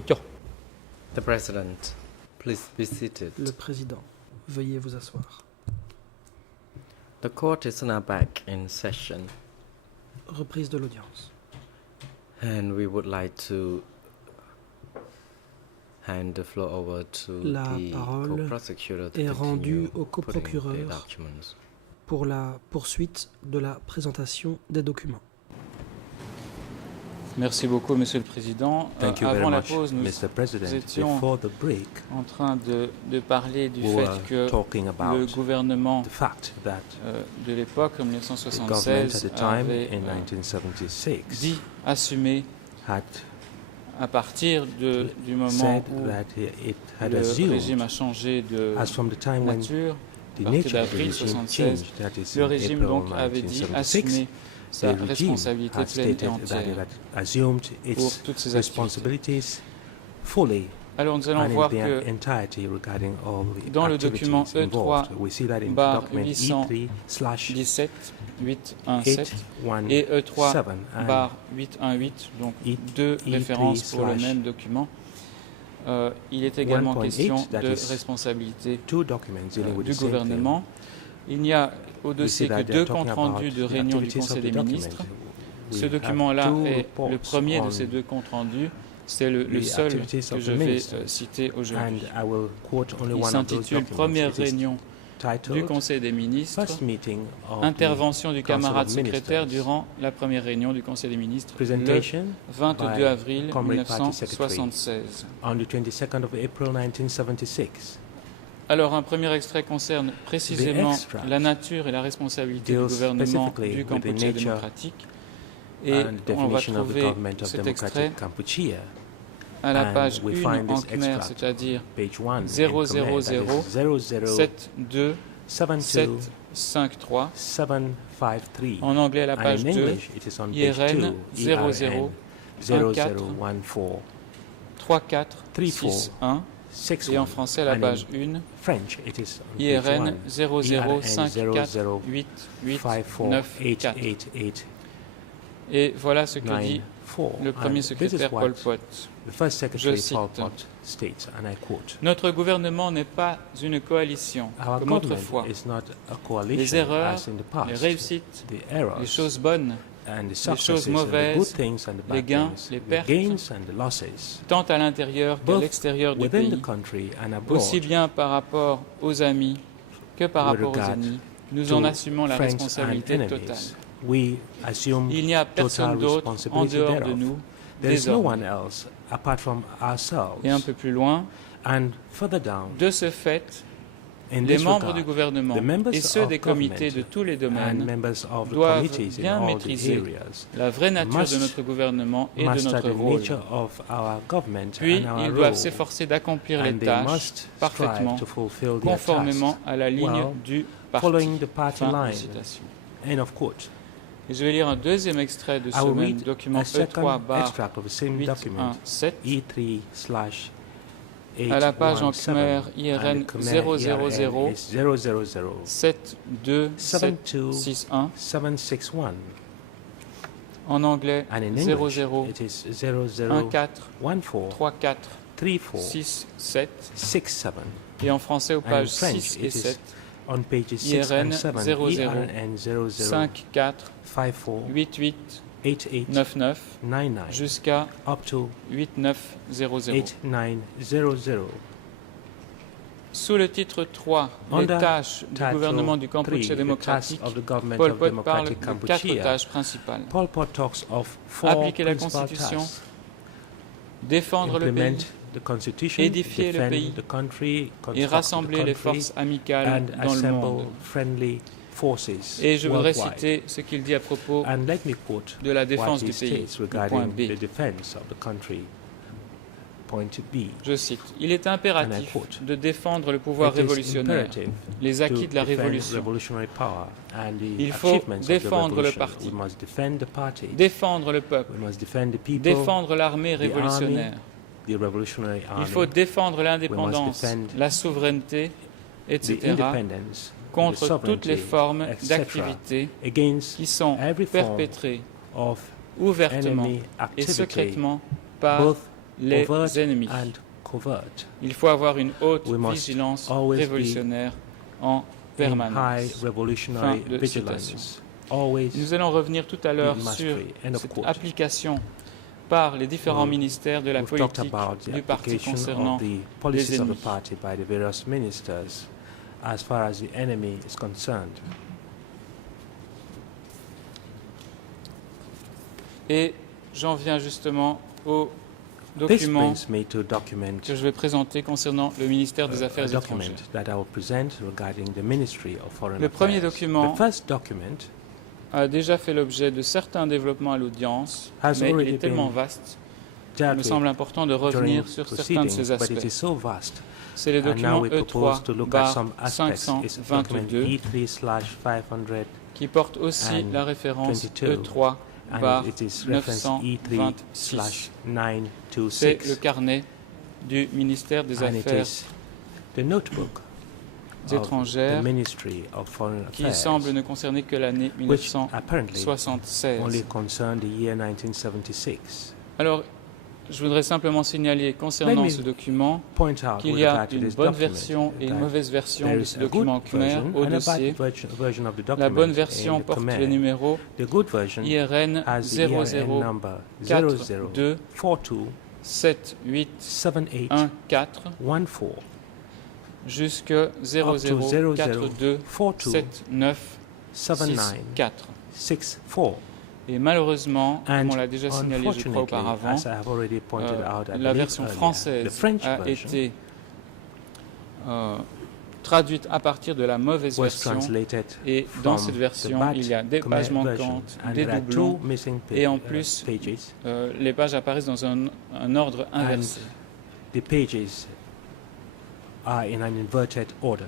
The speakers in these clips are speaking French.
The President, please be seated. Le président, veuillez vous asseoir. The court is now back in session, Reprise de l'audience. and we would like to hand the floor over to La the parole co-prosecutor to est rendue continue au putting the coprocureur documents. pour la poursuite de la présentation des documents. Merci beaucoup, Monsieur le Président. Thank you very Avant la much, pause, nous Mr. President. étions Before the break, en train de parler du we fait were que talking le about gouvernement the fact that de l'époque, en the government at 1976, the time, avait in 1976, dit, assumé, had à partir du moment said où that it had le régime assumed, a changé de as from the time when nature, the à partir nature of the d'avril regime 1976, changed, that is le in régime April donc avait dit 1976, assumer sa the regime responsabilité had pleine et stated that it entière. had assumed pour its toutes ces activités. responsibilities fully Alors nous allons and in voir their que entirety regarding all the dans le document activities involved. E3 We see that in bar document 817 E3/817 817 et E3 and bar 818, donc E- deux E3 références pour le slash même document. Il est également 1.8, question that de is responsabilité two documents dealing with du the same gouvernement. Il n'y a au thing. We dossier see que that deux they're talking comptes about rendus de the réunion du activities of Conseil the des document. ministres. We Ce have document-là two est reports le premier de on ces deux comptes rendus. C'est le the seul activities que of je the vais ministers. citer aujourd'hui. And I will quote only Il one of those s'intitule documents. Première It is réunion du titled Conseil des ministres. First Meeting of Intervention du the Council camarade of secrétaire Ministers. durant la première réunion du Conseil des ministres le Presentation 22 by avril Comrade Party Secretary 1976. on the 22nd of April 1976. Alors un premier extrait concerne précisément extract la nature et la responsabilité du deals gouvernement specifically du with the Kampuchea nature démocratique. Et and on va definition of the trouver government of cet extrait Democratic Kampuchea. à la and page we 1 find en this khmer, extract, c'est-à-dire Page 1 in 000 Khmer, that is 00 72 72 753. 753. En anglais à la And page in 2, English, it is on page IRN 2, 00 IRN 0014 34 61. Et en 61. français à la And in page 1, French, it is on page IRN 1, 0054 8894. Et voilà ce que dit 54. le premier And this is secrétaire what Pol Pot. the first secretary Je cite. Pol Pot states, and I quote, Notre gouvernement n'est pas une coalition "Our comme government autrefois. is not a Les coalition erreurs, as in the past. les réussites, The errors les choses bonnes, and the choses successes and the good mauvaises, things and the les bad gains, things, les the pertes, gains and the losses, tant à l'intérieur qu'à both l'extérieur du within pays, the country and abroad, aussi bien par rapport aux amis que par with rapport aux regard ennemis. Nous to en assumons la friends and responsabilité enemies. totale. We assume Il n'y a personne total d'autre en responsibility dehors de thereof. nous, There is no désormais. one else apart from ourselves. Et un peu plus loin, And further down, de ce fait, in les this membres regard, du gouvernement the members et ceux of des comités government de tous les and domaines members of the doivent committees in bien all the maîtriser areas la vraie nature must de notre gouvernement et de master notre the rôle. nature of our government Puis, and our ils doivent role, s'efforcer d'accomplir les and they tâches must parfaitement, strive to fulfill their conformément tasks à la ligne well, du parti. following the party Fin de line. citation. End of quote. Et je vais lire un deuxième extrait de I ce will même read document a second E3 bar extract of the same document, 817 E3/817, à la page en khmer and IRN the Khmer 000 IRN is 000 72761. 761, En anglais and in English 00 it is 14 0014 34 34 67. 67, Et en français aux and in pages French 6 et it is 7 on pages 6 IRN and 7, 00 IRN 00 54 54 88 88 99 99 jusqu'à up to 8900. 8900. Sous le titre 3, les Under tâches du Title gouvernement du 3, Kampuchea the démocratique, tasks of the government Pol of Pot parle Democratic de 4 Kampuchea. tâches principales. Pol Pot talks of 4 Appliquer la principal Constitution, tasks. défendre le Implement pays the Constitution, édifier le defend pays the country, et construct rassembler the les country, forces amicales and dans le assemble monde. friendly forces Et je voudrais worldwide. citer ce qu'il dit à propos And let me quote de la what défense he du pays, states le point regarding B. the defense of the country. Point B. Je cite, il est impératif quote, de défendre le pouvoir It is révolutionnaire, imperative les acquis to de la defend révolution, revolutionary power and the Il faut achievements of the défendre le revolution. parti. We must defend the party. défendre le peuple, We must defend the people, défendre l'armée the révolutionnaire. the revolutionary army, Il faut défendre l'indépendance, defend la souveraineté, the etc., independence, the contre sovereignty, toutes les formes etc., d'activité against qui sont every form perpétrées of ouvertement enemy et activity, secrètement par both les overt ennemis. and covert, Il faut avoir une haute We must vigilance always be révolutionnaire en in high permanence. revolutionary Fin de vigilance. Always Nous allons revenir tout à l'heure It must sur be. End of cette quote. application par les différents Well, ministères de la we've talked politique about the du parti application concernant of the policies of the ennemis. party by the various ministers as far as the enemy is concerned. Et j'en viens justement au This document brings me to a document, que je vais présenter concernant le ministère des a Affaires document étrangères. that I will present regarding the Ministry of Foreign Le premier Affairs. document The first document a déjà fait l'objet de certains développements à l'audience, Has mais il already est tellement been vaste il dealt me with semble important de during revenir sur certains de ces proceedings, but it aspects. is so vast. C'est le And now document we propose to look at some aspects. It's document E3/522 E3/500 qui porte aussi and la référence 22, and it is reference E3/926. E3/926. C'est le carnet du ministère des And it Affaires is the notebook of étrangères the Ministry of Foreign qui Affairs, semble ne concerner que l'année which apparently 1976. only concern the year 1976. Alors, je voudrais simplement signaler concernant Let me ce document Point out qu'il with y a regard to une this bonne document version et une that mauvaise version there de is ce a good document Khmer version au and a dossier. bad version of the La document bonne in version the porte Khmer. le numéro The good version IRN has the IRN number 0042 0042 7814 7814 jusque up to 0042 0042 7964. 7964. Et malheureusement, comme And on l'a déjà signalé, je crois, unfortunately, auparavant, as I have already pointed out, I la believe version earlier, the française French a version été traduite à partir de la mauvaise was version. translated Et dans from cette the version, bad il y a des Khmer pages version, manquantes, and des there are doublons, two missing et en plus, pages. les pages apparaissent dans un ordre inversé. The pages are in an inverted order.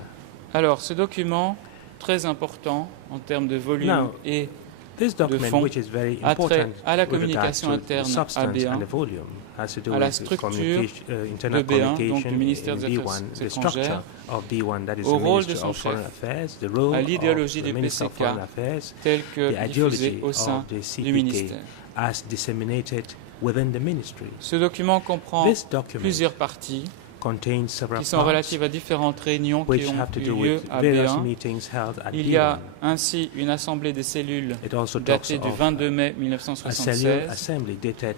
Alors, ce document, très important en termes de volume Now, et This document, fond which is very a trait important à la with regard communication to the interne substance à and B1, the volume, has to do à la with the structure internal de B1, donc communication du ministère des in Affaires B1, the étrangères, structure of B1, that is au the rôle de Ministry son of Foreign chef, Affairs, the role à of l'idéologie the du Minister of PCK, Foreign Affairs, telle que the diffusée ideology au sein of the du CPK ministère. as disseminated within the ministry. Ce document comprend This document plusieurs parties contains several qui sont parts relatives à différentes réunions qui which ont have to eu do lieu with à various B1. meetings held at Il y a B1. ainsi une assemblée des cellules It also talks datée du of 22 mai a cellular 1976, assembly dated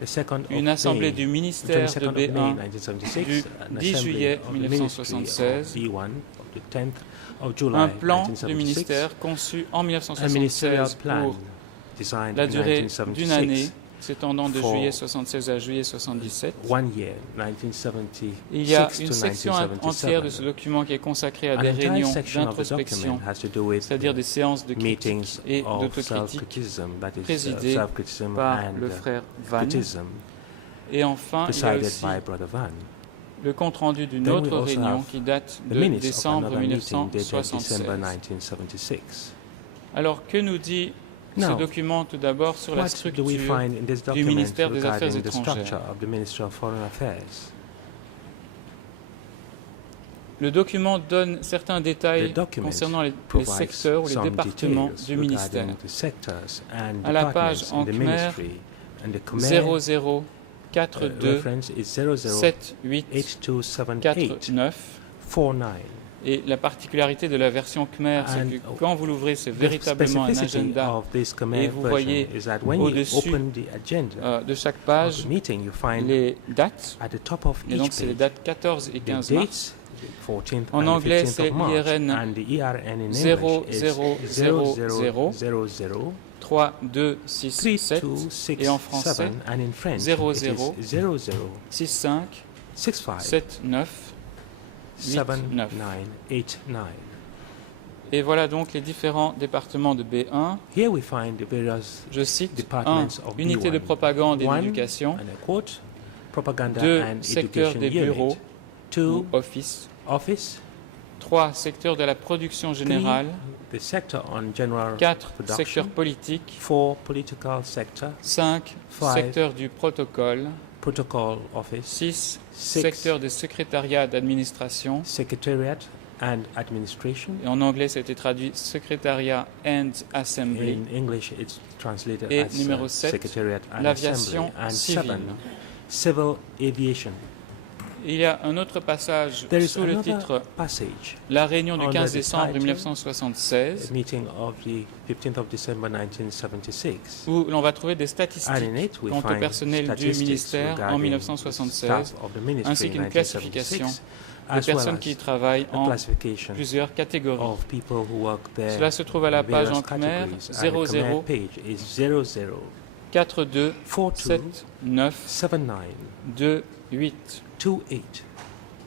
the 2nd of une assemblée May, du ministère de 22nd of May B1 1976, du an 10 assembly juillet of the ministry 1976, of B1 of the 10th of July un plan du 1976, ministère conçu en a ministerial 1976 plan pour designed la in durée d'une année 1976, s'étendant de for juillet 76 à juillet 77. 1 year, 1976 Il y a to une section entière de ce 1977. document qui est consacrée à An des entire réunions section of the d'introspection, document has to do with c'est-à-dire des séances de critique meetings et of d'autocritique self-criticism, that is présidées self-criticism par and le frère Van. criticism, Et enfin, il y a presided aussi by Brother Van. le compte-rendu d'une Then we autre also réunion have qui date The de minutes of décembre another meeting dated 1976. December 1976. Alors, que nous dit ce Now, document tout d'abord sur la What do we structure find in this du document ministère des Affaires regarding the structure étrangères? of the Ministry of Foreign Affairs? Le document donne certains The détails document concernant les provides secteurs ou les some départements details du ministère. regarding the sectors and À la page departments en in the Khmer, ministry. And the Khmer 0042 reference is 00 7849. 827849. Et la particularité de la version Khmer, c'est que And quand vous l'ouvrez, c'est The véritablement un specificity agenda of this Khmer Et vous version voyez is that when you au-dessus, open the agenda de chaque of page the meeting, you find les dates. at the top of Et donc, each c'est les page dates 14 et the 15 mars. dates, the 14th En and anglais, the 15th c'est of March, l'IRN and the IRN in 0000 English is 0000 3267 et en français 3267, and in French 00 it is 00 65 65 79 89. 7989. Et voilà donc les différents départements de B1. Here we find the various Je cite 1. departments of Unité de B1. propagande et One, d'éducation. and I quote, propaganda 2. and Secteur education des unit. bureaux ou 2. office. Office. 3. Secteur de la production 3. générale. The sector on general 4. production. Secteur politique. 4. Political sector. 5. 5. Secteur du protocole. Protocol office. 6. 6. Secteur de secrétariat d'administration. Secretariat and administration. Et en anglais, ça a été traduit secrétariat and assembly. In English, it's translated Et as numéro 7, Secretariat and l'aviation Assembly. And civile. 7, civil aviation. Il y a un autre passage There is sous le another titre passage, La réunion du under 15 the décembre title, 1976, meeting of the 15th of December 1976. où l'on va trouver des And statistiques in it we quant au find personnel du statistics ministère en regarding 1976, staff of the ministry ainsi in qu'une classification 1976, des as well personnes qui y as travaillent a en classification plusieurs catégories. of people who work there. Cela se trouve à la in page various en Khmer categories. And the Khmer 00 page is 00 42 42 79 79 28 28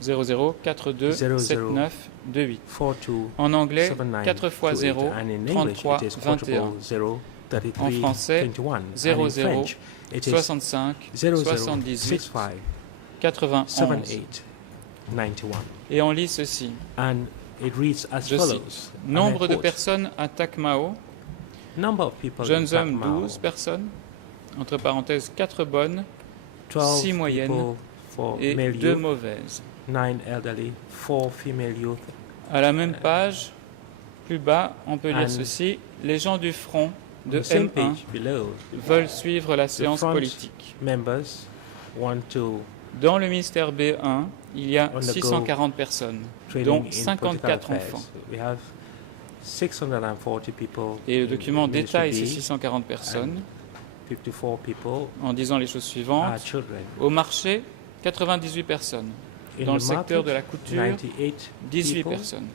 00 42 00 79 28. 42 En anglais, 79 4 fois 28. 0, And in English 33 it is 21. quotable 0 33 En français, 21. 00 And in French it is 65 00 78 65 91. 78 91. Et on lit ceci. And it reads as Je follows. cite. And I Nombre de quote, personnes à Takmao, number of people jeunes in hommes Takmao, 12 personnes, entre parenthèses 4 bonnes 12 6 moyennes people for et male 2 youth, mauvaises. 9 elderly, 4 female youth. À la même page, plus bas, on peut lire And ceci. Les gens du front de On the same M1 page below, veulent suivre la séance front politique. members want to Dans le ministère B1, il y a undergo 640 personnes, training dont in 54 political enfants. affairs. We have 640 people Et le in document Ministry détaille ces B, 640 personnes 54 people en disant les choses are suivantes. children. Au marché, 98 personnes. In Dans le the secteur market, de la couture, 98 18 people. personnes.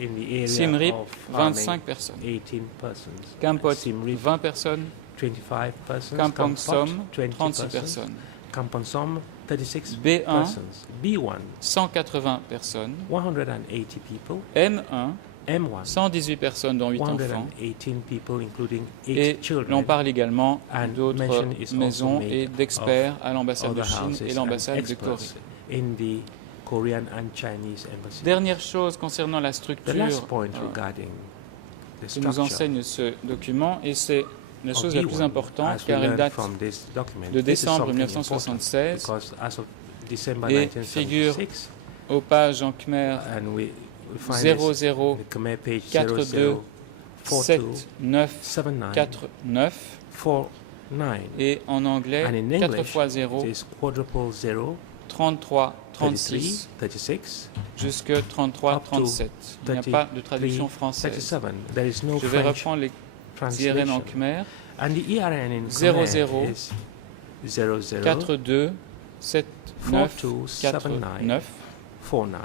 In the area Siem Reap, of 25 farming, personnes. 18 persons. Kampot, Siem Reap, 20 personnes. 25 persons. Kampong Kampot, Som, 20 36 persons. personnes. Kampong Som, 36 B1, persons. B1, 180 personnes. 180 people. M1, M1, 118 personnes, dont 8 enfants. 118 people, including 8 Et children. l'on parle également And d'autres mention is also maisons made et d'experts à l'ambassade de other Chine houses et and l'ambassade de experts Corée. in the Korean and Chinese embassies. Dernière chose concernant la The structure last point euh, regarding the que nous structure enseigne ce document, et c'est la of chose la plus B1, importante as we car elle learned date from this document. de This is décembre something 1976 important because as of December et figure 1976, aux pages en Khmer and we find 00 this, the Khmer page 42 0042 79 79 49 49, et en anglais and in 4 English fois 0 it is quadruple 0 33 33 36 36 jusque 33 Up to 37. Il n'y a pas de traduction 33 française. 37. There is no Je vais French reprendre les IRN en translation. Khmer. And the ERN in 00 Khmer is 00 42 79 49. 49.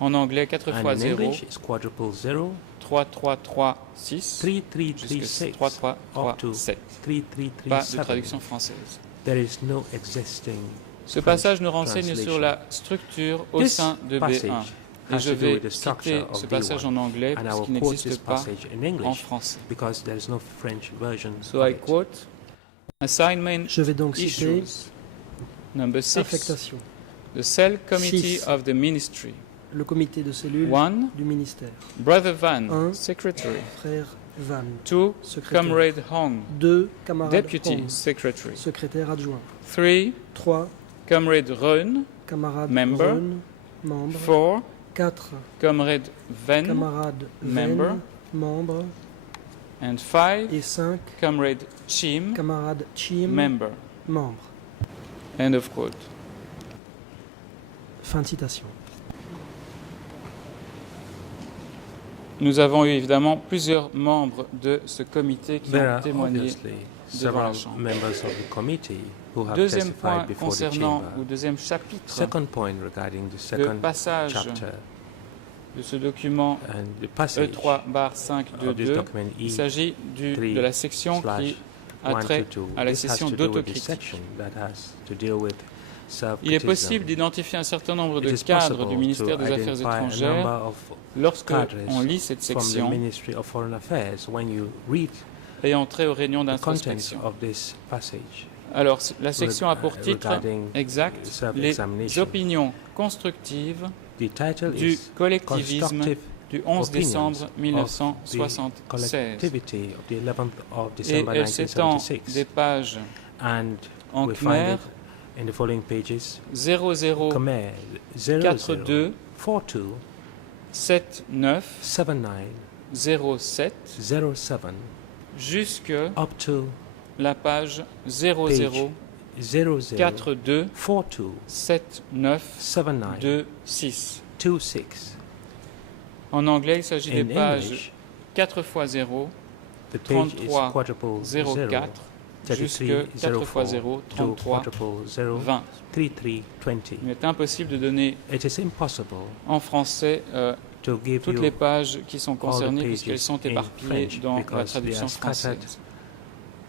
En anglais 4 And fois in 0 English is quadruple 0 3336 jusque 3336 up to 3337. 3337. Pas de traduction française. There is no existing Ce French passage nous renseigne translation. sur la structure au This sein de passage B1. Et has je to do vais with the structure citer of ce passage B1. en anglais And I parce will qu'il quote this n'existe pas passage in en English français. because there is no French version So of I it. quote Assignment Je vais donc citer issues. Number 6. affectation. The Cell Committee Six. of the Ministry. Le comité de cellule 1. du ministère. Brother Van, Un. Secretary. Frère Van, 2. secrétaire. Comrade Hong, 2. Camarade Deputy Hong, Secretary. secrétaire adjoint. 3. 3. Comrade Reun, Camarade Member. Reun, membre. 4. 4. Comrade Ven, Camarade Member. Ven, membre. and 5. Et 5. Comrade Chim, Camarade Chim, member. membre. End of quote. Fin de citation. Nous avons eu évidemment plusieurs membres de ce comité qui There ont are témoigné. obviously devant la several Chambre. members of the committee who have Deuxième point testified before the concernant, chamber. ou deuxième chapitre Second point regarding the le second passage chapter de ce document and the passage E3/522. of this document Il s'agit de la section qui a trait à la session d'autocritique. Il est possible d'identifier un certain nombre de cadres du ministère des Affaires étrangères lorsque on lit cette section ayant trait aux réunions d'introspection. Alors, la section a pour titre exact les opinions constructives du collectivisme du 11 décembre 1976. Et elle s'étend des pages en Khmer in the following pages 00 Khmer 42 42 79 79 07 07 jusque up to la page 00 42 42 79 79 26. 26. En anglais, il s'agit des In pages English, 4 x 0, the page is 33 quadruple 0, 04, 33 jusque 4 x 0, to 33 quadruple 0, 20. 33 20. Il est impossible de donner It is impossible en français to give toutes you les pages qui sont all the concernées puisqu'elles sont pages in éparpillées French dans la because they traduction are scattered française.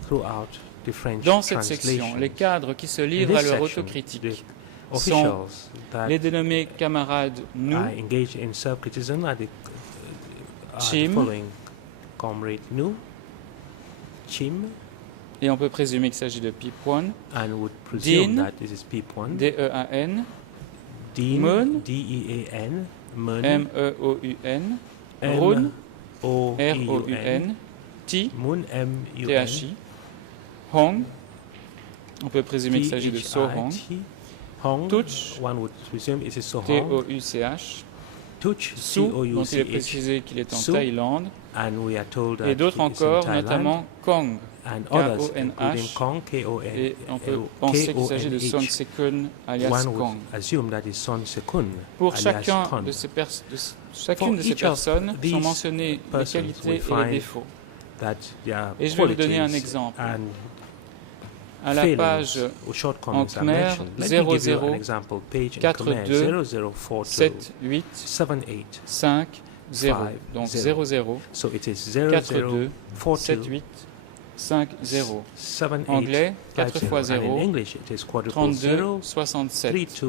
throughout the French Dans cette translations. section, les cadres qui se In livrent à this leur section, autocritique the sont officials that les dénommés camarades nous, are engaged in self-criticism are the Chim. following: Comrade Nu, Chim, et on peut présumer qu'il s'agit de Pipuan, and would presume Dean, that this is P1, D-E-A-N, Dean, Mun, D-E-A-n, Mun, M-E-O-U-N, Run, M-O-E-U-N, R-O-U-N, Ti, Mun, M-U-N, T-H-I, Hong, on peut présumer qu'il s'agit de So Hong, T-H-I, Hong, Touch, one would presume it is So Hong, T-O-U-C-H, Touch, Su, dont il est C-O-U-C-H, précisé qu'il est en Su. Thaïlande, and we are told that et d'autres it is in encore, Thailand, notamment Kong, and others, K-O-N-H, including Kong, et on peut penser qu'il s'agit de Son Sekun alias One would Kong. assume that is Son Sekun, Pour alias chacun Kon. de ces For chacune de ces each of personnes these sont mentionnées les persons, qualités we et les find défauts. That their Et je vais vous donner un qualities exemple. and À la failings page or shortcomings are Khmer, mentioned. Let me give you 00, an example. Page in 42, Khmer 0042 7, 8, 78. 5, 0. 5, Donc 0. 00, So it is 42, 0042 7, 8, 5, 0. 78 Anglais, 4 50. fois And in 0, English it is quadruple 32, 0 67. 32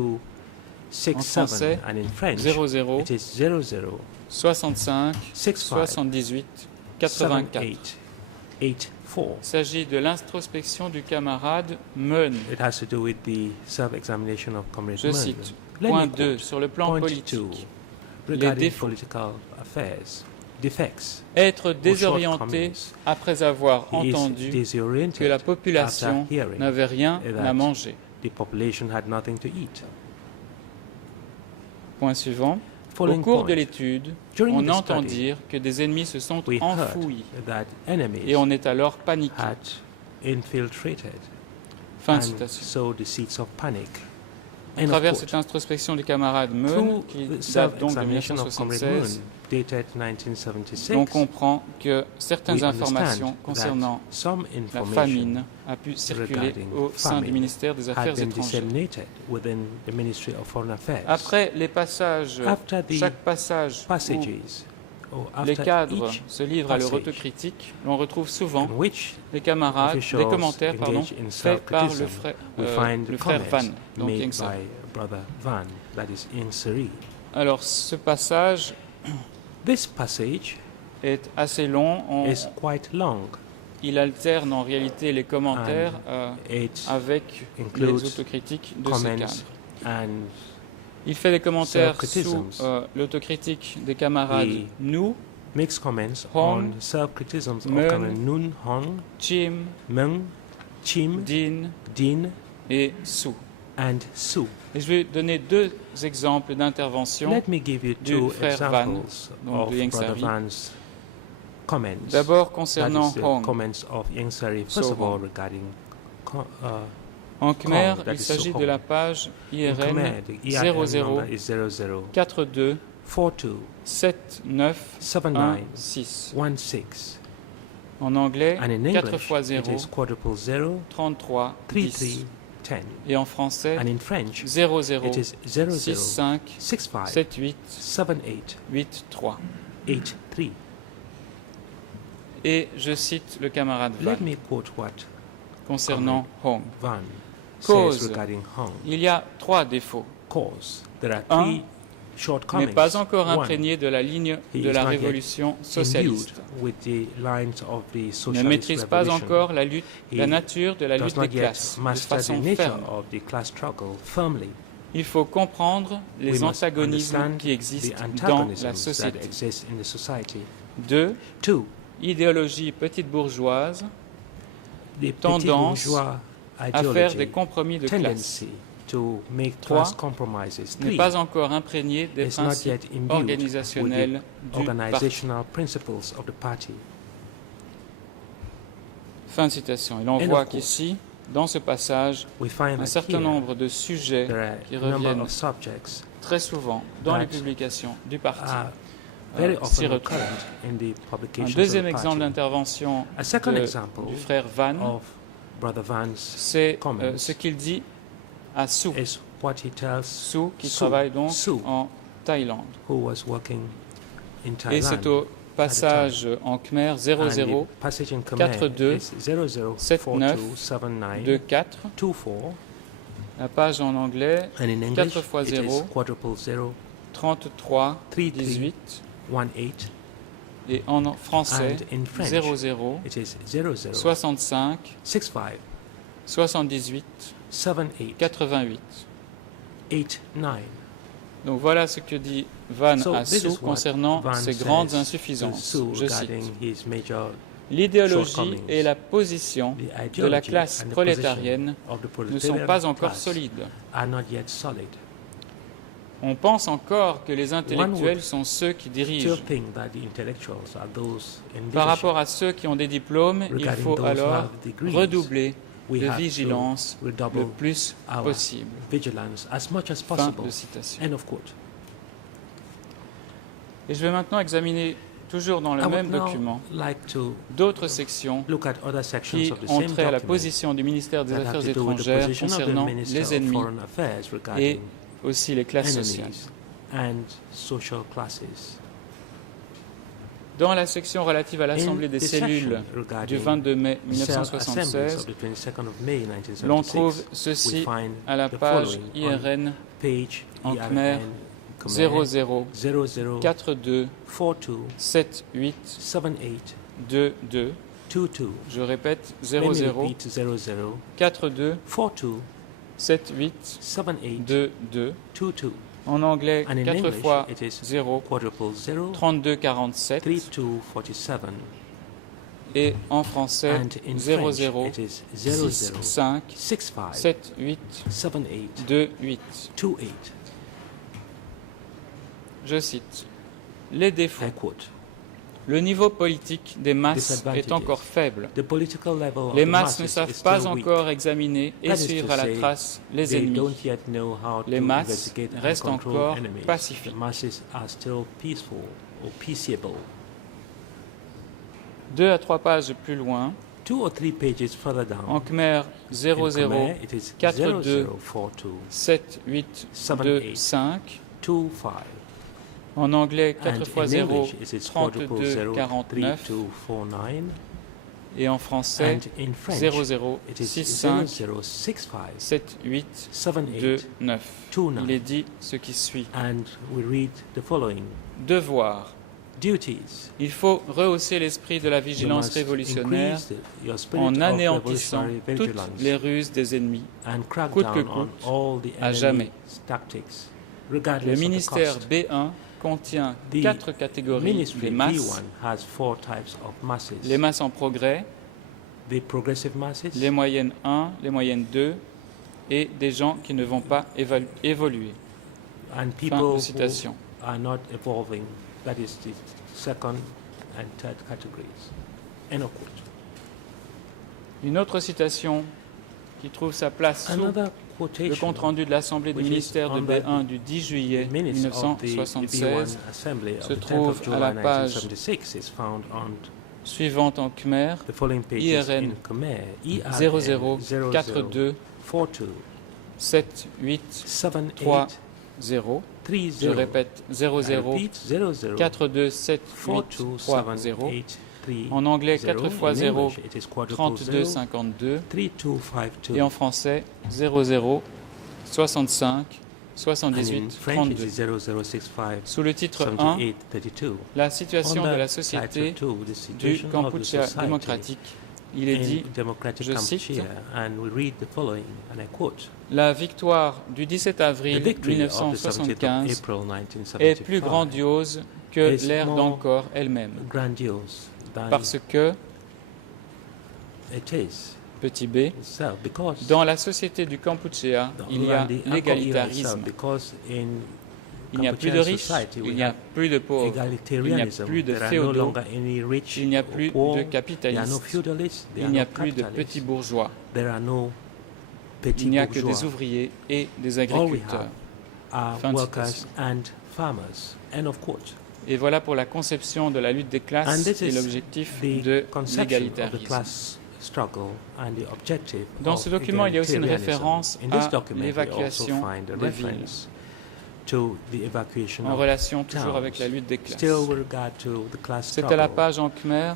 En français, 67. And in French 00, it is 00 65, 65 78, 84. 78 84. Il s'agit de l'introspection du camarade Meun. It has to do with the self-examination of Comrade Je Mun. cite, Let point me 2, quote sur le plan point politique. 2, Les regarding défauts. political affairs, defects. Être désorienté shortcomings. après avoir He is entendu disoriented que la population after hearing n'avait rien that à manger. the population had nothing to eat. Point suivant. Au Following cours de point. l'étude, During on the entend study, dire que des ennemis se sont we enfouis heard that enemies et on est alors paniqué. had infiltrated Fin de and citation. sowed the seeds of panic. À End of travers quote. cette introspection du camarade Meun, Through qui the date donc de self-examination of Comrade 1976, Mun, dated 1976, on comprend que certaines we informations understand concernant that some la information famine a pu circuler regarding au sein du famine ministère des had Affaires been étrangères. disseminated within the Ministry of Foreign Affairs. Après les passages, After the chaque passage où passages, or les after cadres each se livrent à leur passage autocritique, l'on retrouve souvent in which les camarades, officials des commentaires engage in faits par le self-criticism, frère, we find le frère Van, comments donc made Yingsa. by Brother Van, that is Inseri. Alors ce passage This passage est assez long, is quite long. il alterne en réalité les commentaires It avec les includes autocritiques de ces comments cadres. and Il fait des commentaires sous self-criticisms. l'autocritique des camarades He nous, makes comments Hong, on self-criticisms of Mun, Comrade Nun Hong, Chim, Meng, Chim, Din Din, et Su. and Su. Et je vais donner deux exemples d'intervention. Let me give you du two frère Van, examples donc of de Brother Yengsari. Van's comments. D'abord That concernant is the Hong. comments of Yengsari. First So of all, Hong. regarding En Khmer, Hong, that il is s'agit So de la Hong. page in IRN Khmer, the EIN 00 number is 00 42 42 79 79 6. 16. En anglais, And in 4 English, fois it 0 is quadruple 0 33 10. 33 10. Et en français, And in French, 00 it is 00 65 65 78 78 83. 83. Et je cite le camarade Van Let me quote what concernant Hong. Van Cause. says regarding Hong. Il y a 3 défauts. Cause. There are Un, three shortcomings. N'est pas encore One, imprégné de la ligne he de is la not yet révolution imbued socialiste. with the lines of the Ne socialist maîtrise pas revolution. encore la He nature de la does lutte not des yet classes de master the façon nature ferme. of the class struggle firmly. Il faut comprendre les We must antagonismes understand qui the existent dans la antagonisms that société. exist in the society. 2. Two, Idéologie petite bourgeoise the petit Tendance bourgeois à faire ideology, des compromis de classe. tendency to make Trois, class compromises. N'est Three, pas encore imprégné des is not principes yet imbued with organisationnels the du parti. organizational principles of the party. Fin de citation. Et l'on End voit of quote. qu'ici, dans ce passage un certain nombre de sujets qui reviennent très souvent dans les publications du parti. S'y retrouvent. Un deuxième exemple d'intervention du frère Van, c'est ce qu'il dit à Su. Su qui travaille donc en Thaïlande. Et c'est au passage en Khmer 00 42 79 24. La page en anglais 4 x 0 33 18. Et en français 00 65 78 88. Donc voilà ce que dit Van à Su concernant ces grandes insuffisances. Je cite: l'idéologie et la position de la classe prolétarienne ne sont pas encore solides. On pense encore que les intellectuels sont ceux qui dirigent. Par rapport à ceux qui ont des diplômes, il faut alors redoubler de vigilance le plus possible. Fin de citation. Et je vais maintenant examiner, toujours dans le même document, d'autres sections qui ont trait à la position du ministère des Affaires étrangères concernant les ennemis et aussi les classes sociales. Dans la section relative à l'Assemblée des cellules du 22 mai 1976, l'on trouve ceci à la page IRN en Khmer 00 42 78 22. Je répète 00 42 78 22. En anglais 4 fois 0 32 47. Et en français 00 6 5 7 8 2 8. Je cite: les défauts. Le niveau politique des masses est encore faible. Les masses ne savent pas encore examiner et suivre à la trace les ennemis. Les masses restent encore pacifiques. 2 à 3 pages plus loin, en Khmer 00 42 7 8 2 5. En anglais 4 x 0 32 49. Et en français 00 6 5 7 8 2 9. Il est dit ce qui suit: devoir. Il faut rehausser l'esprit de la vigilance révolutionnaire en anéantissant toutes les ruses des ennemis, coûte que coûte, à jamais. Le ministère B1 contient 4 catégories de masses: les masses en progrès, les moyennes 1, les moyennes 2 et des gens qui ne vont pas évoluer. Fin de citation. Une autre citation qui trouve sa place sous le compte-rendu de l'Assemblée du ministère de B1 du 10 juillet 1976 se trouve à la page suivante en Khmer, IRN 00 42 7 8 3 0. Je répète 00 42 7 8 3 0. En anglais 4 x 0 32 52. Et en français 00 65 78 32. Sous le titre 1, la situation de la société du Kampuchea démocratique, il est dit, je cite: la victoire du 17 avril 1975 est plus grandiose que l'ère d'Angkor elle-même, parce que, petit b, dans la société du Kampuchea, il y a l'égalitarisme. Il n'y a plus de riches, il n'y a plus de pauvres, il n'y a plus de féodaux, il n'y a plus de capitalistes, il n'y a plus de petits bourgeois, il n'y a que des ouvriers et des agriculteurs. Fin de citation. Et voilà pour la conception de la lutte des classes et l'objectif de l'égalitarisme. Dans ce document, il y a aussi une référence à l'évacuation des villes, en relation toujours avec la lutte des classes. C'est à la page en Khmer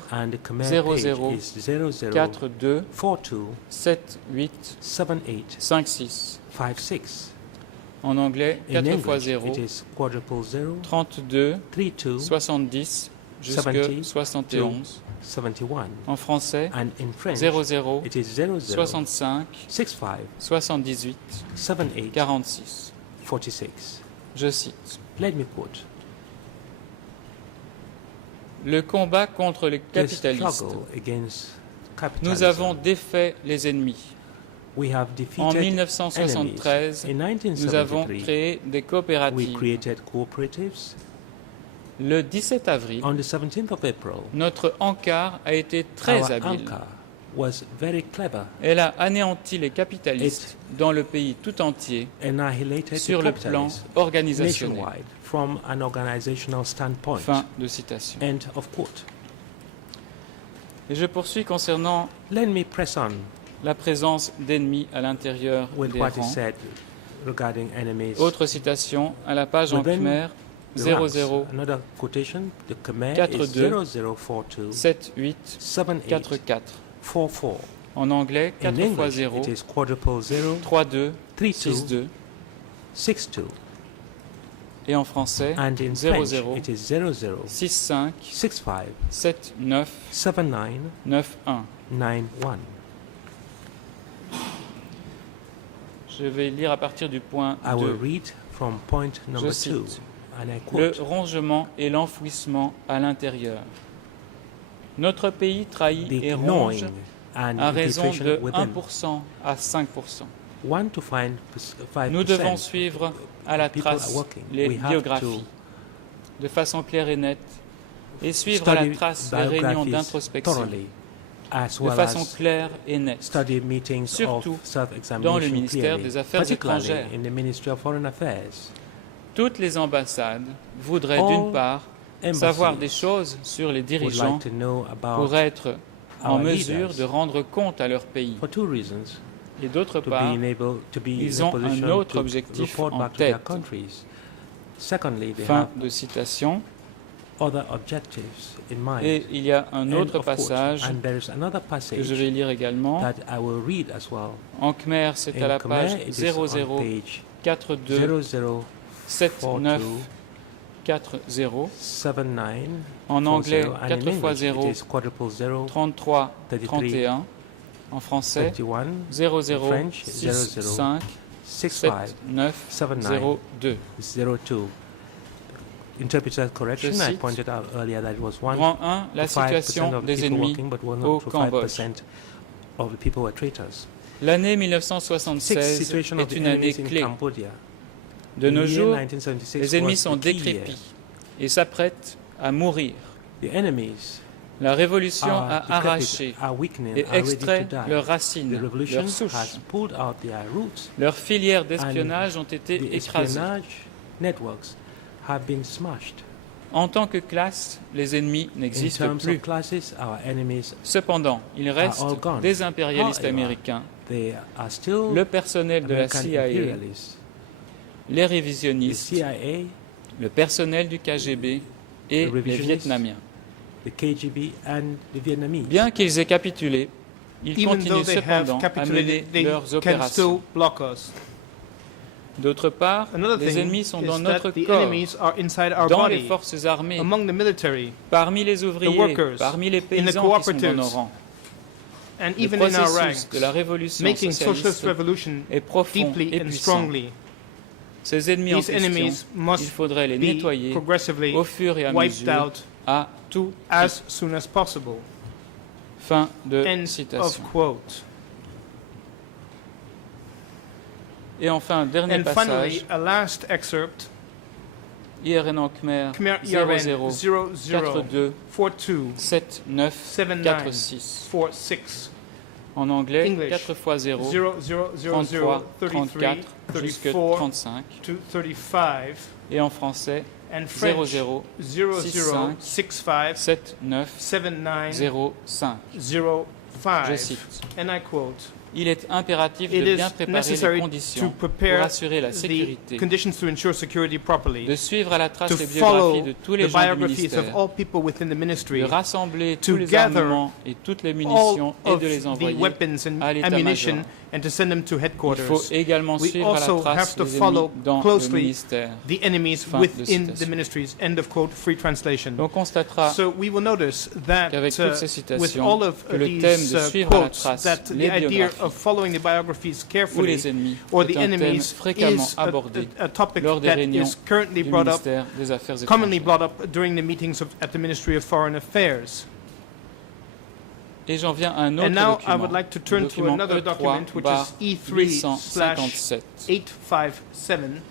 0042 78 56. En anglais, 4 x 0, 32, 70 jusqu'à 71. En français, 00, 65, 78, 46. Je cite. Le combat contre les capitalistes. Nous avons défait les ennemis. En 1973, nous avons créé des coopératives. Le 17 avril, notre encart a été très habile. Elle a anéanti les capitalistes dans le pays tout entier sur le plan organisationnel. Fin de citation. Et je poursuis concernant la présence d'ennemis à l'intérieur des rangs. Autre citation à la page en Khmer 00 42 78 44. En anglais 4 x 0 32 62. Et en français 00 65 79 91. Je vais lire à partir du point 2. Je cite. Le rongement et l'enfouissement à l'intérieur. Notre pays trahit et ronge à raison de 1% à 5%. Nous devons suivre à la trace les biographies de façon claire et nette et suivre à la trace les réunions d'introspection de façon claire et nette, surtout dans le ministère des Affaires étrangères. Toutes les ambassades voudraient d'une part savoir des choses sur les dirigeants pour être en mesure de rendre compte à leur pays. Et d'autre part, ils ont un autre objectif en tête. Fin de citation. Et il y a un autre passage que je vais lire également. En Khmer, c'est à la page 00 42 79 40. En anglais, 4 x 0 33 31. En français, 00 65 79 02. Grand 1, la situation des ennemis au Cambodge. L'année 1976 est une année clé. De nos jours, les ennemis sont décrépits et s'apprêtent à mourir. La révolution a arraché et extrait leurs racines, leurs souches. Leurs filières d'espionnage ont été écrasées. En tant que classe, les ennemis n'existent plus. Cependant, il reste des impérialistes américains, le personnel de la CIA, les révisionnistes, le personnel du KGB et les Vietnamiens. Bien qu'ils aient capitulé, ils continuent cependant à mener leurs opérations. D'autre part, les ennemis sont dans notre corps, dans les forces armées, parmi les ouvriers, parmi les paysans qui sont dans nos rangs. Le processus de la révolution socialiste est profond et puissant. Ces ennemis en question, il faudrait les nettoyer au fur et à mesure, à tout prix. Fin de citation. Et enfin, un dernier passage IRN en Khmer Khmer 00 00 42 42 79 79 46. 46. En anglais, English 4 x 0, 0 0 0 0 33, 33 34 jusqu'à 34 35. to 35. Et en français, And French 00 00 65 79 79 05. 05. Je cite. And I quote, Il est impératif it de is bien préparer les necessary to conditions pour prepare assurer la the sécurité, conditions to ensure security properly, de suivre à la trace to les biographies follow de tous the les gens du biographies of ministère, all people within the ministry, de rassembler to tous les gather armements et toutes les munitions all et de les of the envoyer weapons and à ammunition l'état-major. and to send them to Il faut headquarters. également We suivre à la also trace have to les follow ennemis dans le closely ministère. the enemies Fin de within the citation. ministries. End of quote, free translation. On constatera So we will notice that qu'avec toutes ces with citations, all of que le thème these de suivre à la quotes, trace that les the idea biographies of following the biographies ou carefully les ennemis or est the un thème enemies fréquemment is abordé a topic lors des that réunions is currently du brought up, ministère des Affaires commonly étrangères. brought up during the meetings at the Ministry of Foreign Affairs. Et j'en viens à un autre And now I document, would like to turn le to document another document, which is E3/857. 857.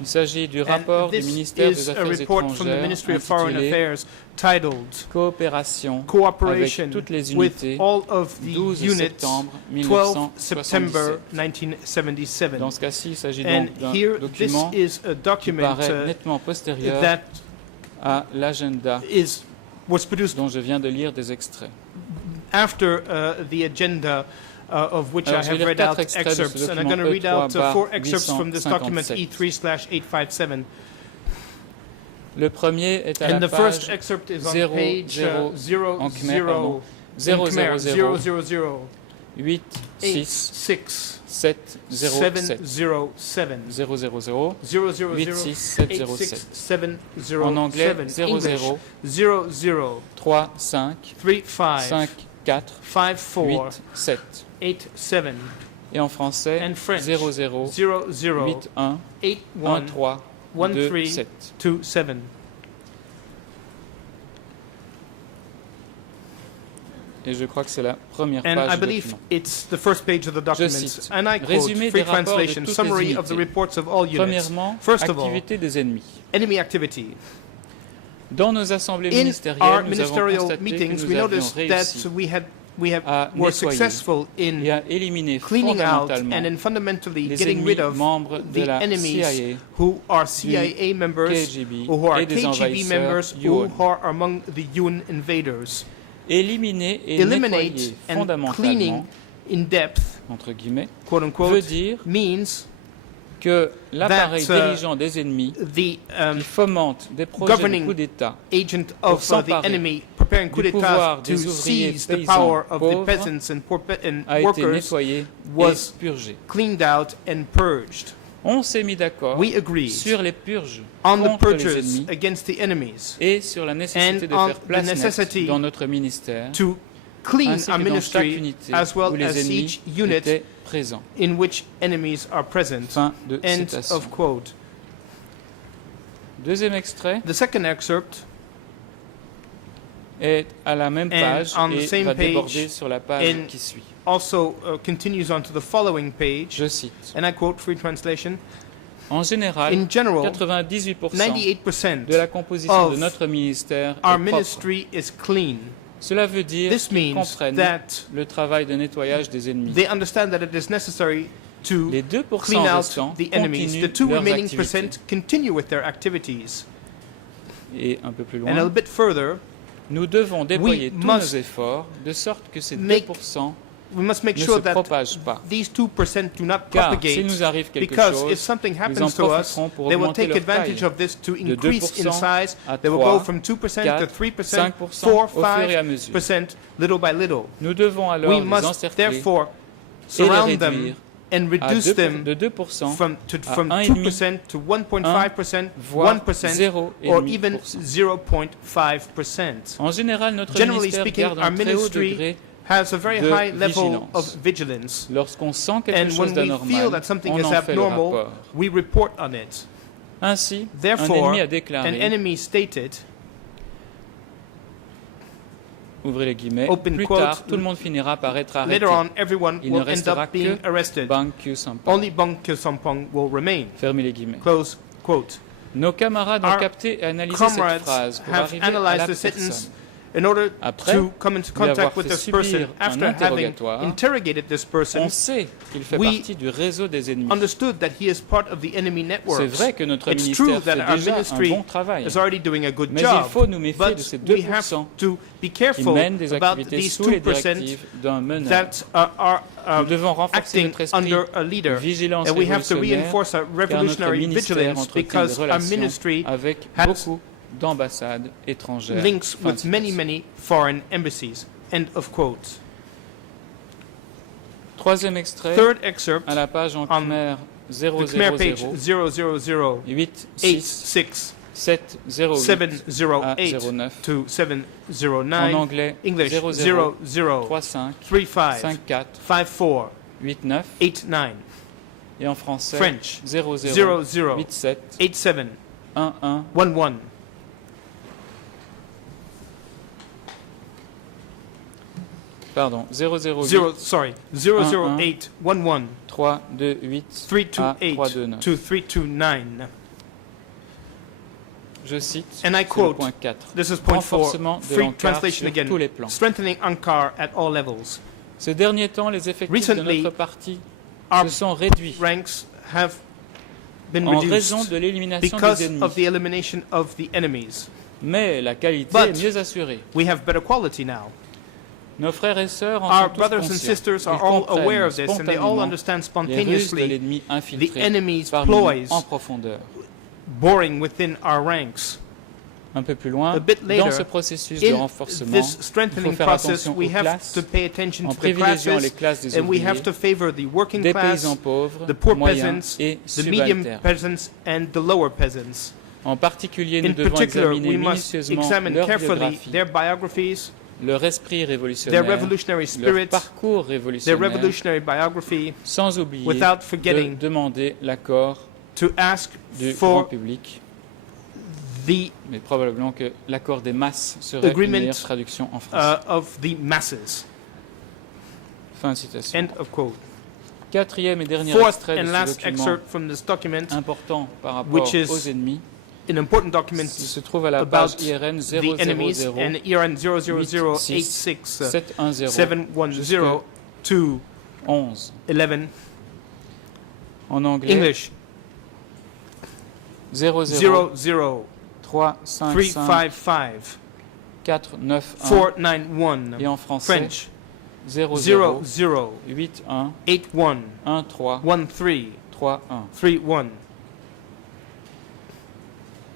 Il s'agit du rapport And du this ministère des is a Affaires report from the étrangères Ministry of Foreign intitulé Affairs titled Coopération Cooperation avec toutes les with unités all of the 12 units, septembre 12 September 1977. 1977. Dans ce cas-ci, il s'agit And donc d'un here, this document is a qui document paraît nettement postérieur that à l'agenda was produced dont je viens de lire des extraits. after the agenda of which Alors, I je vais have lire read 4 out extraits de ce excerpts, and I'm document going to read out 4 E3/857. excerpts from this document E3/857. Le premier est à And la the first page excerpt is on 0, page 0, 0, en Khmer, 0, pardon. in Khmer, 0, 000 0, 0, 8 8, 6 6, 7 0 7, 7 0, 7, 0 0 0 0, 0, 8 0, 6 7 8, 0 6, 7. 7, 0, En anglais 7. 0 English, 0 0, 0, 3 5 3, 5, 5 4 5, 4, 8 7. 8, 7, Et en français and French, 0 0 0, 0, 8 1 8, 1 1, 3 1, 2 3, 7. 2, 7. Et je crois que c'est la première And I page du believe document. it's the first page of the document. cite, And I quote, résumé free des rapports de translation, toutes les summary of the unités. reports of all units. Premièrement, First of all, activité des ennemis. enemy activity. Dans nos assemblées In our ministérielles, nous avons ministerial constaté que meetings, we nous avions noticed réussi that we à were nettoyer successful et in à éliminer cleaning out fondamentalement and in fundamentally les getting rid ennemis of membres de the la enemies CIA, who are CIA members, KGB who are et des KGB envahisseurs members, Yuan. who are among the Yun invaders. Éliminer et Eliminate nettoyer and cleaning fondamentalement, in depth, entre guillemets, quote veut unquote, dire means que l'appareil that, dirigeant des ennemis the qui fomente des projets de governing coup d'État agent pour of the s'emparer enemy preparing coup du d'etat pouvoir to des ouvriers seize the paysans power of the pauvres peasants and a été workers nettoyé et was purgé. cleaned out and purged. On s'est mis d'accord We agreed sur les purges on the contre les purges ennemis against the enemies et sur la nécessité and de on faire the place nette necessity dans notre ministère, to clean ainsi our que dans chaque ministry unité as well où les as ennemis each unit étaient présents. in which enemies are present. Fin de End citation. of quote. Deuxième extrait The second excerpt est à la même page on the et same va page déborder sur la page and qui suit. also continues on to the following page, Je cite. and I quote free translation. En général, In general, 98% 98% de la composition de of notre ministère our est propre. ministry is clean. Cela veut dire This qu'ils means comprennent that le travail de nettoyage des ennemis. they understand that it is necessary to Les 2% clean out restants the enemies. continuent The 2 leurs remaining activités. percent continue with their activities. Et un peu plus And a little loin, bit further, nous devons déployer tous must nos efforts de sorte que ces make 2% we must make ne sure se that propagent pas. these 2% do not Car propagate, s'il nous arrive quelque because if chose, something ils en happens to us, profiteront pour they will augmenter take leur advantage taille of this to de increase in 2% size. à They will go 3, from 2% 4, to 3%, 5% 4, au fur et à 5%, mesure. little by little. Nous devons alors We les must encercler therefore et les surround them réduire and à reduce them de 2% from à 2% to 1.5%, voire 1%, 0,5%. or even 0.5%. En général, notre Generally ministère speaking, garde our un très haut ministry degré has a very de high level vigilance. of vigilance. lorsqu'on sent quelque And chose when we feel d'anormal. that something On is en fait le abnormal, rapport. we report on it. Ainsi, un Therefore, ennemi a an déclaré, enemy stated, ouvrez les guillemets, Open plus quote, tard, tout le monde finira par être arrêté. later on everyone Il ne will end restera up being que arrested. Bang Kyu Sampang. Only Bang Kyo Sampong will remain. Fermez les guillemets. Close quote. Nos camarades ont capté et analysé cette phrase pour arriver à la personne. In order Après, to come into contact with this person, after having interrogated this person, on sait qu'il fait partie du réseau des ennemis. Understood that he is part of the enemy network. C'est vrai que notre It's ministère true fait that our déjà ministry un bon travail, is already doing a good mais job. il faut nous méfier de ces But we have 2% to be qui careful mènent des about activités these sous les 2% directives d'un meneur. that are Nous devons renforcer acting notre esprit under a leader, vigilance and we have to révolutionnaire, reinforce our car notre revolutionary ministère vigilance entretient des because our relations ministry avec has beaucoup d'ambassades étrangères. links Fin de with many, citation. many foreign embassies. End of quote. Troisième extrait, Third excerpt à la page en Khmer the Khmer page 000 86 86 708 708 à 09. to En 709. anglais, English 00 00 35 35 54 54 89 89. et en français French 00 00 87 87 11 11 pardon 008 008 11 328 à 328 329. to 329. Je cite, And I c'est le quote, point 4. This is point 4. Renforcement de Free l'ANCAR translation sur tous les again. plans. Strengthening Ankar at all levels. Ces derniers temps, les effectifs Recently, de notre parti Our se sont réduits ranks have been en raison reduced de l'élimination because des of the ennemis. elimination of the enemies. Mais la qualité But est mieux assurée. we have better quality now. Nos frères et sœurs en Our sont tous brothers and conscients. sisters Ils are all comprennent aware of this and they all spontanément understand les ruses de spontaneously l'ennemi the infiltré enemy's parmi nous ploys en profondeur. boring within our ranks. Un peu plus loin, A bit later, dans ce processus de In renforcement, this il faut strengthening faire process, attention we aux have classes, to pay attention en to the privilégiant les classes, classes des and we ouvriers, have to favor the working des class, paysans pauvres, the poor moyens peasants, et the medium subalternes. peasants, and the lower peasants. En particulier, nous In devons particular, examiner we must minutieusement examine leur carefully biographie, their biographies, leur esprit their révolutionnaire, revolutionary leur spirit, parcours their révolutionnaire, revolutionary biography, sans oublier without de forgetting demander l'accord to ask du grand for public, the mais probablement que l'accord des masses serait une agreement meilleure traduction en français. of the masses. Fin de citation. End of quote. Quatrième et dernier Fourth extrait de and ce last document excerpt from this document, important par rapport which is aux ennemis, an important document il se trouve à la page about IRN the enemies, 000 and ERN 00086 710 710 to 11. 11. En anglais, English 00 00 355 355 491 491. et en français French 00 00 81 81 13 13 31. 31.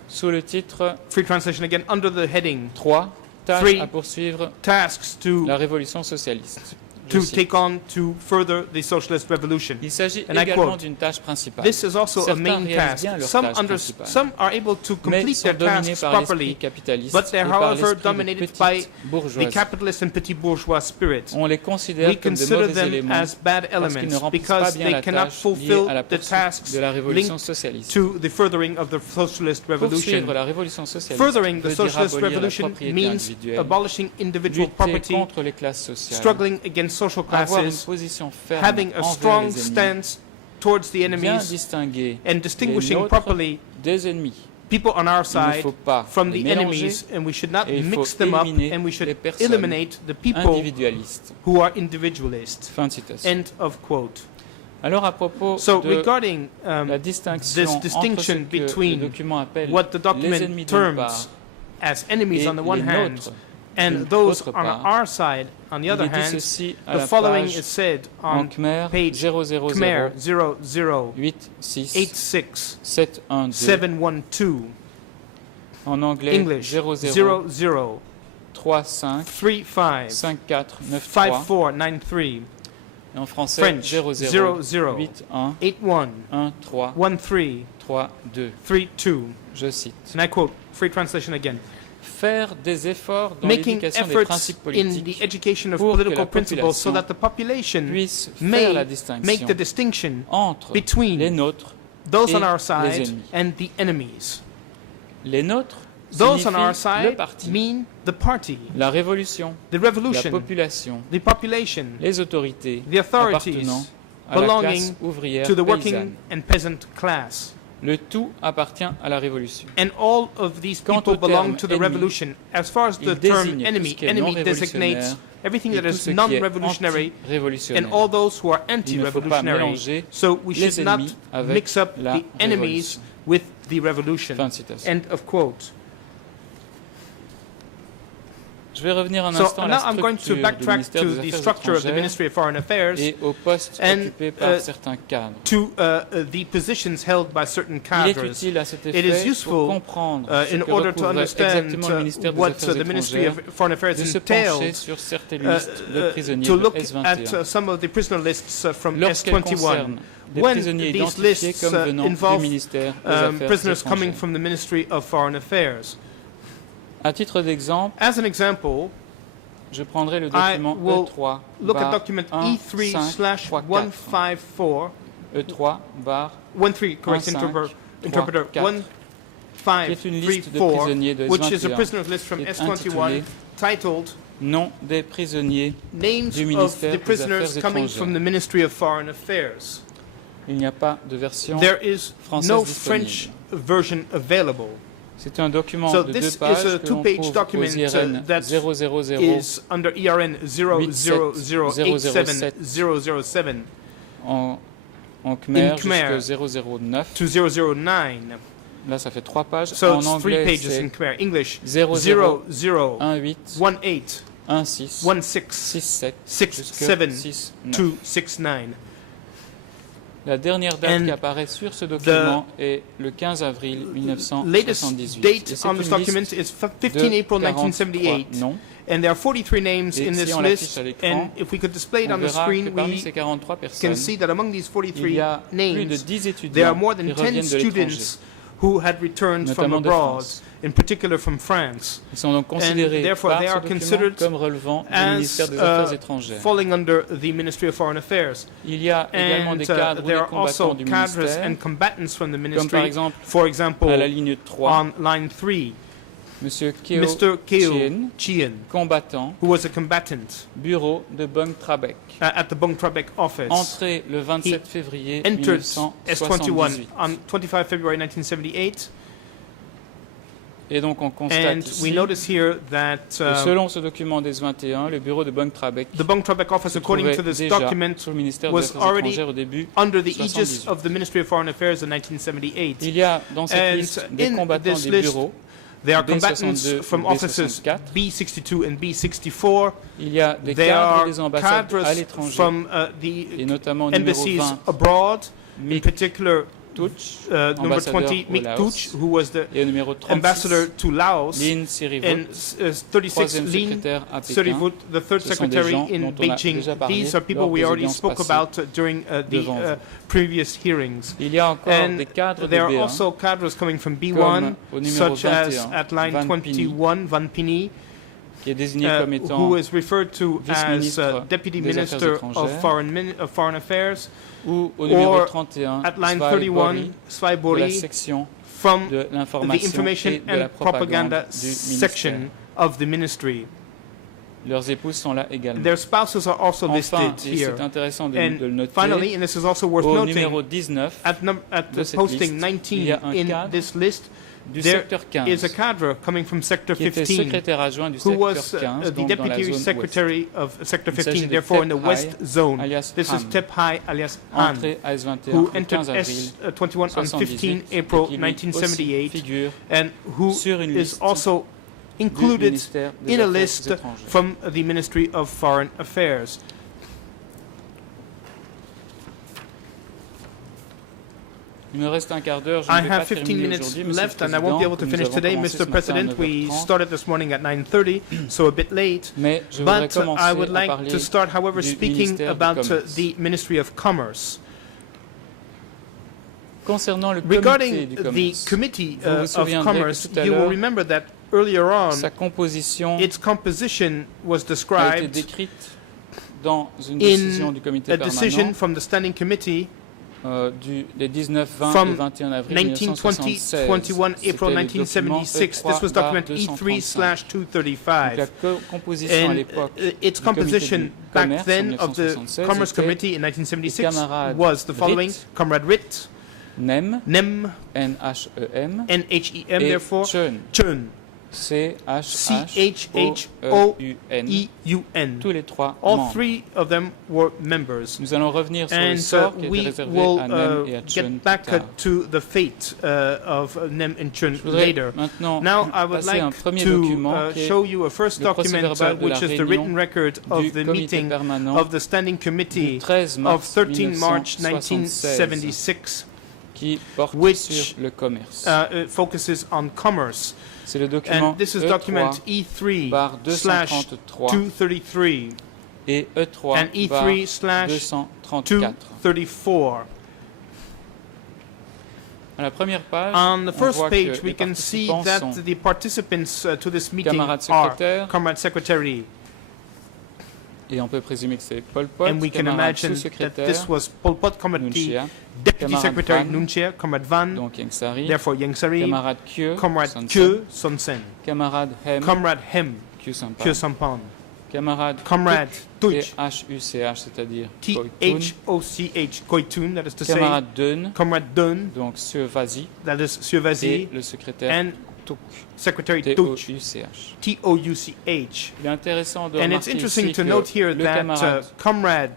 Sous le titre Free translation again under the heading 3, tâches Three. à poursuivre tasks to la révolution socialiste. Je to cite. take on to further the socialist revolution. Il s'agit And I également quote, d'une tâche principale. This is also a Certains main réalisent task. bien leur Some, tâche principale, some are able to mais complete sont their dominés tasks par l'esprit properly, capitaliste but et they're par however l'esprit de dominated petite by the bourgeoisie. capitalist and petit bourgeois spirit. On les considère We comme de consider mauvais them éléments as bad parce qu'ils ne elements remplissent pas because bien they la cannot tâche liée fulfill à la the poursuite tasks de la révolution linked socialiste. to the furthering of the socialist revolution. Poursuivre la révolution socialiste Furthering the veut dire socialist abolir la revolution propriété means individuelle, abolishing individual lutter property, contre les classes sociales, struggling against social avoir une classes, position ferme having a envers strong les ennemis, stance towards the bien enemies, distinguer and les distinguishing nôtres properly des ennemis. people on our Il ne side faut pas from les the mélanger enemies, and we should not et il mix faut them up, éliminer and we les should personnes eliminate the people individualistes. who are individualists. Fin de citation. End of quote. Alors à propos So de regarding la distinction this distinction entre ce que le between document appelle what the les document ennemis d'une part terms as enemies et on the one les hand nôtres and d'une those autre on part, our side on the il other est dit hand, ceci à the la following page is said en on Khmer page 000 Khmer 00 86 86 712 712, en anglais English 00 00 35 35 54 93 5493, et en français French 00 00 81 81 13 13 32. 32. Je cite. And I quote, free translation again. Faire des efforts dans Making l'éducation des efforts principes in the politiques education of pour que political la principles so population that the population puisse faire may la make distinction the distinction entre between les nôtres. those et on our les side ennemis. and the enemies. Les nôtres Those on our signifient le side parti, mean the party, la révolution, the la revolution, population, the population, les autorités the authorities appartenant à la classe belonging ouvrière to the paysanne. working and peasant class. Le tout appartient à la révolution. And all of these people belong to the revolution. As far as the term enemy designates everything that is non-revolutionary and all those who are anti-revolutionary. So we should not mix up the enemies with the revolution. End of quote. Je vais revenir un instant à la structure du ministère des Affaires étrangères et aux postes occupés par certains cadres. The positions held by certain cadres. Il est utile à cet effet pour comprendre ce que recouvre exactement le ministère des Affaires étrangères, de se pencher sur certaines listes de prisonniers de S21. Lorsqu'elles concernent des prisonniers identifiés comme venant du ministère des Affaires étrangères. À titre d'exemple, je prendrai le document E3 look at document E3/154 E3 bar 13 correct interpreter 1534 which is a prisoner's list from S21 titled Nom des prisonniers du ministère des Affaires étrangères. Il n'y a pas de version française disponible. C'est un document de 2 pages que l'on trouve aux IRN 000 under ERN 00087 en Khmer jusqu'à 009. Là, ça fait 3 pages. So en anglais, c'est 0018 16 67 269. La dernière date qui apparaît sur ce document est le 15 avril 1978. Date on this document is 15 April 1978. And there are 43 names in this list. And if we could display it on the screen, we can see that among these 43 names, there are more than 10 students who had returned from abroad, in particular from France. Ils sont donc considérés par ce document comme relevant du ministère des Affaires étrangères. Falling under the Ministry of Foreign Affairs. Il y a également des cadres ou des combattants du ministère, comme par exemple, à la ligne 3, on line 3, Mr. Keo Chien, combattant, who was a combatant, bureau de Bung Trabek, at the Bung Trabek office. Entré le 27 février entered 1978. S21 on 25 February 1978. Et donc on constate ici que selon ce document des 21, le bureau de Bung Trabek the Bung Trabek office, according to this document, sous le ministère was des Affaires already étrangères au début under the aegis of the Ministry of Foreign Affairs in 1978. Il y a dans cette liste des combattants des bureaux. There are combatants from offices B62 and B64. Il y a des cadres des ambassades à l'étranger, et notamment au numéro 20, abroad, in particular number 20, Mick Touch, who was the ambassador to Laos, and 36, Lin Serivut, the third secretary in Beijing. These are people we already spoke about during the previous hearings. And there are also cadres coming from B1, such as at line 21, Van Pini, who is referred to as Deputy Minister of Foreign Affairs, or at line 31, Svaibori, from the Information and Propaganda section of the ministry. Leurs épouses sont là également. Their spouses are also listed here. And finally, and this is also worth noting, at the posting 19 in this list, there is a cadre coming from Sector 15, who was the Deputy Secretary of Sector 15, therefore in the West Zone. This is Tep Hai alias Han, who entered S21 on 15 April 1978, and who is also included in a list from the Ministry of Foreign Affairs. I have 15 minutes left and I won't be able to finish today, Mr. President. We started this morning at 9:30, so a bit late. But I would like to start, however, speaking about the Ministry of Commerce. Regarding the Committee of Commerce, you will remember that earlier on, its composition was described in a decision from the Standing Committee des 19, 20 from et 21 avril 1920, 21 April 1976. This was document E3/235. And its composition back then of the Commerce Committee in 1976 was the following: Comrade Ritt, NEM, NEM, N-H-E-M, N-H-E-M, et therefore, CHOEUN, C-H-H-O-E-U-N. tous les trois All membres. three of them were members. Nous allons revenir sur le And sort qui était we réservé will à NEM et à get CHOEUN back plus tard. to the fate of NEM and CHOEUN Je voudrais later. maintenant Now I would passer à un like premier to document qui est show you a first le document procès-verbal de la which is the réunion written record du of the comité meeting permanent of the Standing Committee du 13 of mars 13 March 1976 1976, qui porte which, sur le commerce. it focuses on commerce. C'est le document And this is document E3 barre E3/233 et E3 and barre E3/234. 234. À la première page, On the on first voit page, que we les can see participants that sont the participants to this meeting camarades are secrétaires, Comrade Secretary, et on peut présumer que c'est Pol Pot, and we can camarade imagine that sous-secrétaire, this was Pol Pot, Comrade Nunchia, Deputy Camarade Secretary Van, Nunchia, Comrade Van, donc Yang Sari, therefore Yang Sari, camarade Kyo, Comrade Son Kyo Sen, Son Sen, camarade Hem, Comrade Hem Kyo Sampan, Kyo Sampan, camarade Comrade Tuch, T-H-U-C-H, c'est-à-dire Koitun, T-H-O-C-H, Koitun, that is to say, camarade Deun, Comrade Dun, donc Sue Vazi, that is Suvazi, et le secrétaire and Touk, Secretary Tuch, T-O-U-C-H. T-O-U-C-H. Il est intéressant de And it's remarquer interesting ici to que note here le that camarade Comrade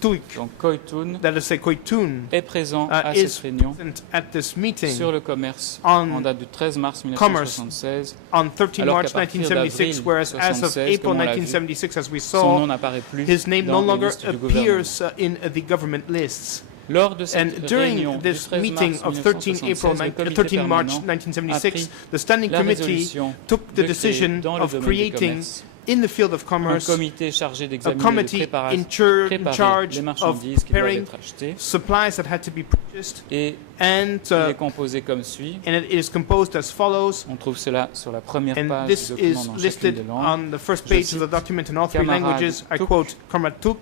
Tuch, donc Koitun, that is Koitun, est présent à cette is réunion present at this meeting sur le commerce on en date du 13 mars commerce 1976. on 13 Alors March qu'à partir 1976, d'avril whereas as of 76, April comme on l'a vu, 1976, as we Son nom saw, n'apparaît plus his name no dans les longer listes du gouvernement. appears in the government lists. Lors de cette And during réunion du this 13 meeting mars of 13 March 1976, the Standing la Committee résolution took the de créer decision dans le of domaine du creating commerce in the field of un commerce comité chargé a d'examiner et de committee préparer in préparer charge les of marchandises qui doivent preparing être achetées. supplies that had to be purchased, Et and il est composé comme suit. it is composed as follows. On trouve cela sur la première And page this du document is dans chacune des listed langues. on the first Je page of cite, the document in all three Camarade languages. I Tuch, quote, Comrade Tuch,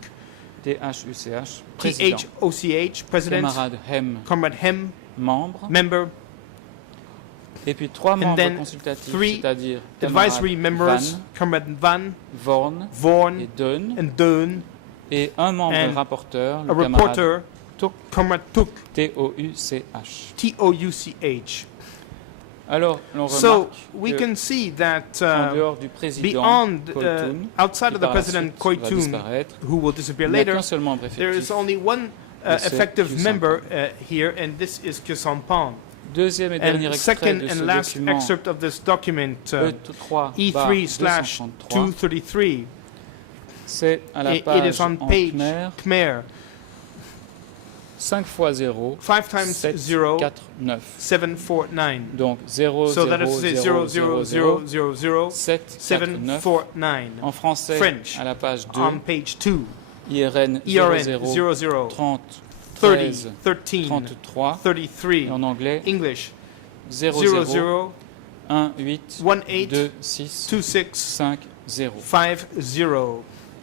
T-H-U-C-H, président. T-H-O-C-H, President, Camarade Hem, Comrade Hem, membre. member, Et puis trois membres then consultatifs, three c'est-à-dire advisory camarade members, Van, Comrade Van, Vorn et Vaughan, Deun, and Deun, et un membre and rapporteur, a le camarade reporter, Tuch, Comrade Tuch, T-O-U-C-H. T-O-U-C-H. Alors, l'on So remarque we que can see that en dehors du président beyond, Koitun, outside qui of the par la President suite va Koitun, disparaître, who will disappear il n'y a later, qu'un seul membre there is effectif. only one Et c'est effective Kyo member here, and this is Kyo Sampan. Deuxième et dernier And extrait second de ce and last document, excerpt of this document, E3/233, E3/233, c'est à la it page is on en page Khmer, Khmer, 5 fois 0, 5 times 7, 0, 4, 9. 749. Donc 0, So 0, that is 0, 0, 0, 000 7, 4, 9. 749. En français, French, à la page 2, on page 2, IRN ERN 00, 00 30, 30 13, 13 33. 33. Et en anglais, English 00, 00 1, 8, 18 2, 6, 26 5, 0. 50.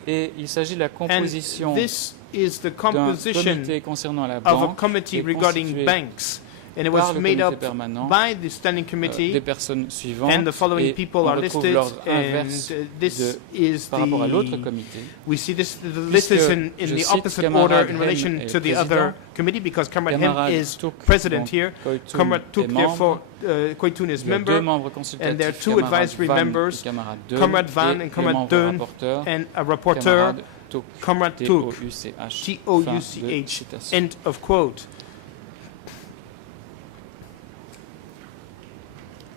Et il s'agit de la And composition this is the d'un composition comité concernant la of a banque committee est regarding constitué banks, and it par was le made comité up permanent by the standing des committee, personnes suivantes and the following et people on are retrouve listed, l'ordre and inverse this is par rapport à l'autre the comité. we see this the list is in je the cite opposite Camarade order in Hem relation est to the président, other committee, because Comrade Hem Camarade is Tuch, president donc, here, Koitun Comrade est Tuch membre. therefore Koitun is Il y a deux member, membres and there are consultatifs, two Camarade advisory Van members, et Camarade Deun, Comrade Van et and le Comrade membre Deun, rapporteur, and a reporter, Camarade Tuch, Comrade Tuch, T-O-U-C-H. T-O-U-C-H, end of quote.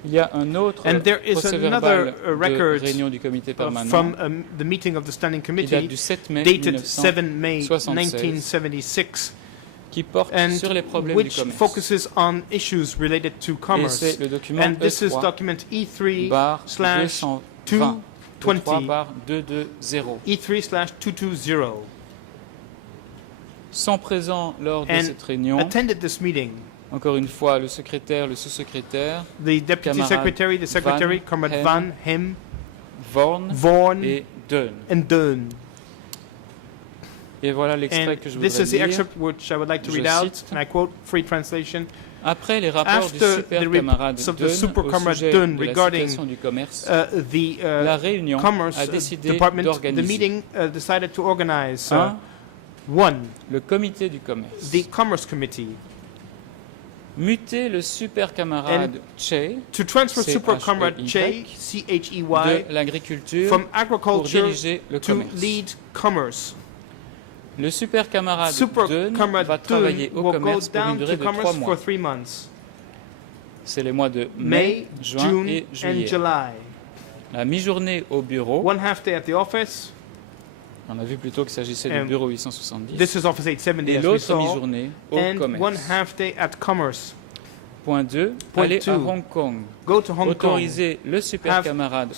Il y a un autre And there is procès-verbal another record de réunion du comité permanent from the meeting of the standing qui date committee du 7 mai dated 7 May 1976 1976, qui porte and sur les problèmes which du commerce. focuses on issues related to Et commerce. c'est le document And this is E3 document E3 barre slash 220, 220, E3 barre 220. E3/220, Sont présents lors de and cette réunion, attended this meeting. encore une fois, le secrétaire, le sous-secrétaire, The deputy Camarade secretary, the secretary, Van Comrade Hem, Van Hem, Vorn Vaughan, et Deun. and Deun. Et voilà l'extrait And que je this voudrais is the lire. excerpt which I would like to Je read out, cite. and I quote, free translation. Après les rapports du After super the camarade reports of the Deun super au camarade sujet Deun de la regarding situation du commerce, The la réunion Commerce a décidé Department, the d'organiser meeting decided to organize 1. one, Le comité du commerce, the Commerce Committee, muter le super camarade Che, to transfer super comrade Che, C-H-E-Y, de l'agriculture from pour agriculture diriger le to commerce. lead commerce. Le super camarade Dunn va travailler au commerce pour une durée de 3 mois. C'est les mois de mai, juin et juillet. La mi-journée au bureau. One half day at the office. On a vu plutôt qu'il s'agissait du bureau 870. This is Office 870, et l'autre mi-journée au commerce. One half day at commerce. Point 2. Aller à Hong Kong. Go to Hong Autoriser le super camarade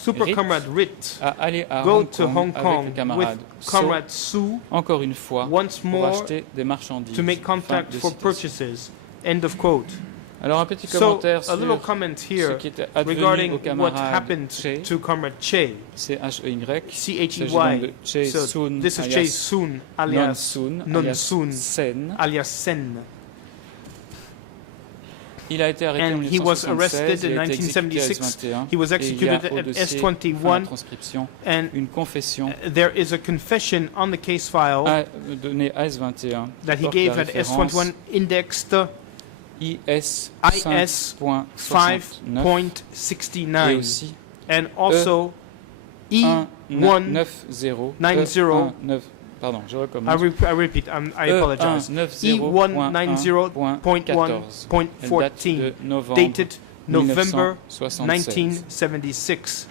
Rit à aller à Go Hong to Kong Hong Kong avec le camarade Comrade Su. Encore une fois, once pour more acheter des marchandises. To make contact for purchases. End of quote. Alors un petit commentaire sur a little comment here ce qui était advenu regarding au what camarade happened Che, to Comrade Che. C-H-E-Y. C-H-E-Y. Che So Sun this is Che Sun alias Non Sun Sen. alias Sen. Il a été arrêté en And he was 1976, arrested in il a été exécuté à 1976. S21, He was et executed il y a at au dossier, enfin, S21, la transcription, and une confession there is a confession on the case file donnée à S21 that he porte gave la at référence S21 indexed IS 5.69 et aussi and also E190. Pardon, je recommence. I repeat, I apologize. E190.1.14 dated November 1976.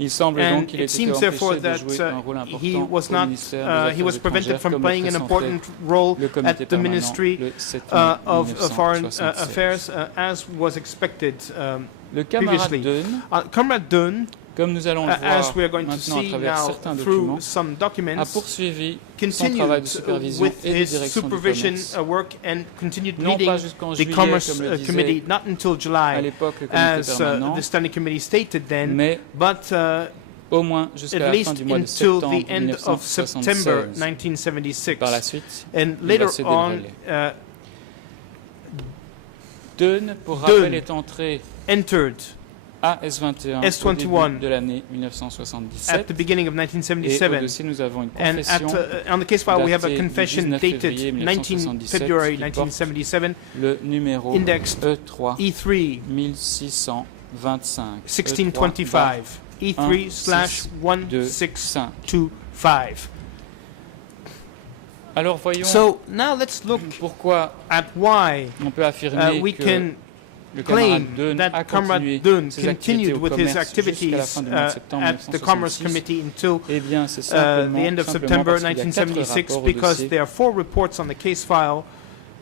Il semble donc And qu'il ait it été seems therefore empêché de that jouer un rôle he important was au not, ministère des Affaires he was prevented étrangères, from comme playing le an pressentait important role le comité at the permanent Ministry le 7 of Foreign 1976. Affairs as was expected Le camarade previously. Dunn, Comrade Dunn, comme nous allons le as we are voir going to maintenant à see travers now certains through documents, some a documents, poursuivi son continued travail de supervision with et de his direction du supervision commerce. work and continued Non leading pas jusqu'en the juillet, Commerce comme le Committee, disait not until à July, l'époque le comité as permanent, the Standing Committee stated then, mais but au moins jusqu'à at la fin least du mois de until septembre the end of September 1976. 1976. Par la suite, And il va later céder on, le relais. Dunn, pour rappel, Dunn est entré entered à S21 S21 au début de l'année at 1977. the beginning of Et au 1977. dossier, nous avons une And confession on the case file, we have a datée du confession 19 dated février 19 February qui porte 1977, le numéro indexed E3 E3 1625. 1625, E3/1625. Alors voyons So now let's look pourquoi at why on peut affirmer we que can le camarade claim Dunn a that Comrade continué Dunn ses activités continued au with his commerce jusqu'à la activities fin du mois de septembre at the Commerce 1966. Committee until Eh bien, c'est the simplement, end of simplement September parce qu'il y a 4 1976 rapports au because dossier there are 4 reports on the case file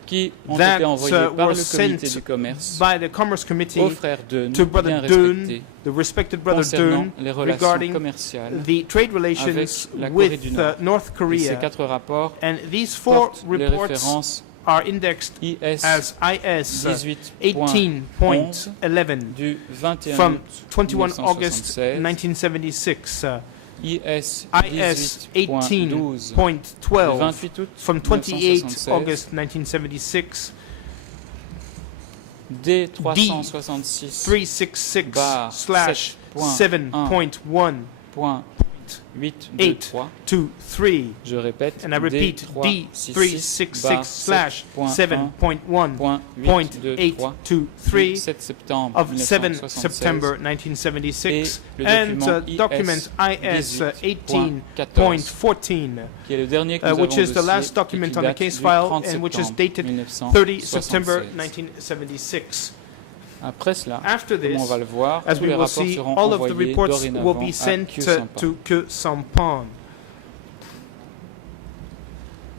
qui ont that été envoyés par were le comité sent du commerce by the Commerce Committee au frère Dunn, to bien Brother Dunn, respecté, the respected Brother concernant Dunn, les relations regarding commerciales the trade relations avec la Corée du with Nord. North Et Korea. ces 4 rapports And these 4 portent les reports références are indexed IS as IS 18.11 18.11 du 21 from août 21 August 1976, 1976, IS IS 18.12 du 18.12 28 août from 28 1976, August 1976, D 366 366/7.1.823. je répète, And I repeat, D366/7.1.823 du 7 septembre of 7 1976, September 1976, et le and document document IS 18.14, qui est le dernier que nous which avons is the dossier last et document qui on the date case du file 30 and which is septembre dated 30 September 1976. 1976. Après cela, After comme this, on va le voir, as tous we les will rapports see, seront all of the envoyés reports dorénavant will be à sent Kyosampan. to Kyosampan.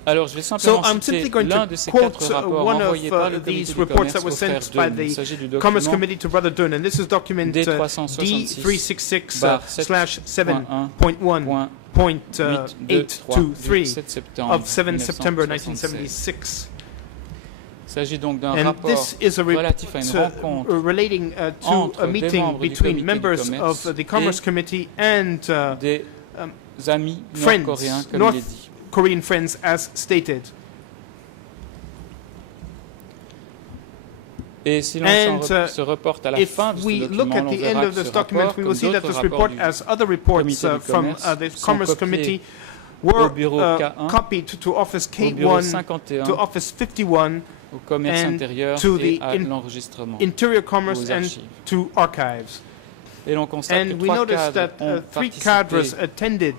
Alors, je vais So simplement I'm citer simply going l'un to de ces quote 4 rapports one envoyés par of le comité these du reports that commerce was au frère sent by Dunn. Il the s'agit du Commerce document Committee to Brother Dunn, and this is document D366/7.1.823 du 7 septembre of 7 September 1976. 1976. Il s'agit donc d'un And rapport this is a relatif à une rencontre relating to entre a des meeting membres du between comité du members commerce of the Commerce et Committee and des amis friends, nord-coréens, comme North il est dit. Korean friends, as stated. Et si l'on se reporte à la If fin de ce we document, look at on the verra end que of ce this document, rapport, we comme will see that d'autres this rapports report, du as other reports comité du from commerce, the sont Commerce copiés Committee, au were bureau K1, copied to Office au bureau K1, 51, to Office 51, au commerce intérieur to et the à l'enregistrement, interior commerce aux and archives. to archives. Et l'on constate que And we noticed that three cadres attended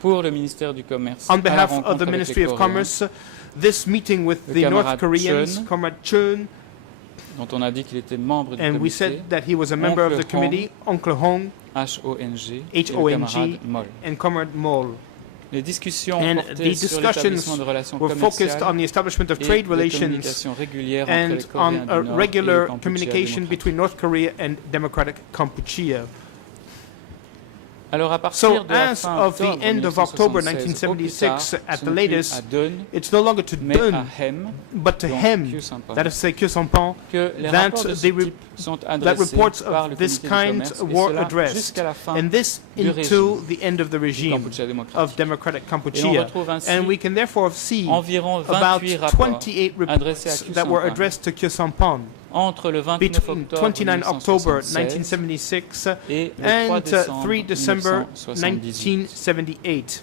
pour le ministère du Commerce on à la behalf of rencontre the avec Ministry les of Coréens, Commerce this meeting with Le the North camarade Koreans, Chun, Comrade Chun, dont on a dit qu'il était membre du and we comité, said that he was a member of Oncle the committee, Uncle Hong, HONG, et le H-O-N-G, camarade Moll. and Comrade Moll. Les discussions And portaient the sur discussions l'établissement de relations were focused on commerciales the establishment of et trade des relations communications régulières entre les and Coréens on du a Nord regular et le Kampuchea communication démocratique. between North Korea and Democratic Kampuchea. Alors à partir So de la as fin of the octobre end of October 1976, au plus 1976, tard, at ce the n'est plus latest, à Dun, it's no longer to mais à Dun, Hem, but to donc Hem, Kyu-Sampan, that is to say Kyu-Sampan, que les that rapports de ce the type sont that adressés reports par le of this comité du kind commerce, et were cela addressed, jusqu'à la fin and this du into régime the end of the du regime Kampuchea démocratique. of Democratic Et on Kampuchea. retrouve ainsi And we can therefore see environ about 28 rapports 28 adressés à reports that were Kyu-Sampan addressed to Kyu-Sampan entre le 29 between octobre 29 October 1976 1976 et le 3 and décembre 3 December 1978. 1978.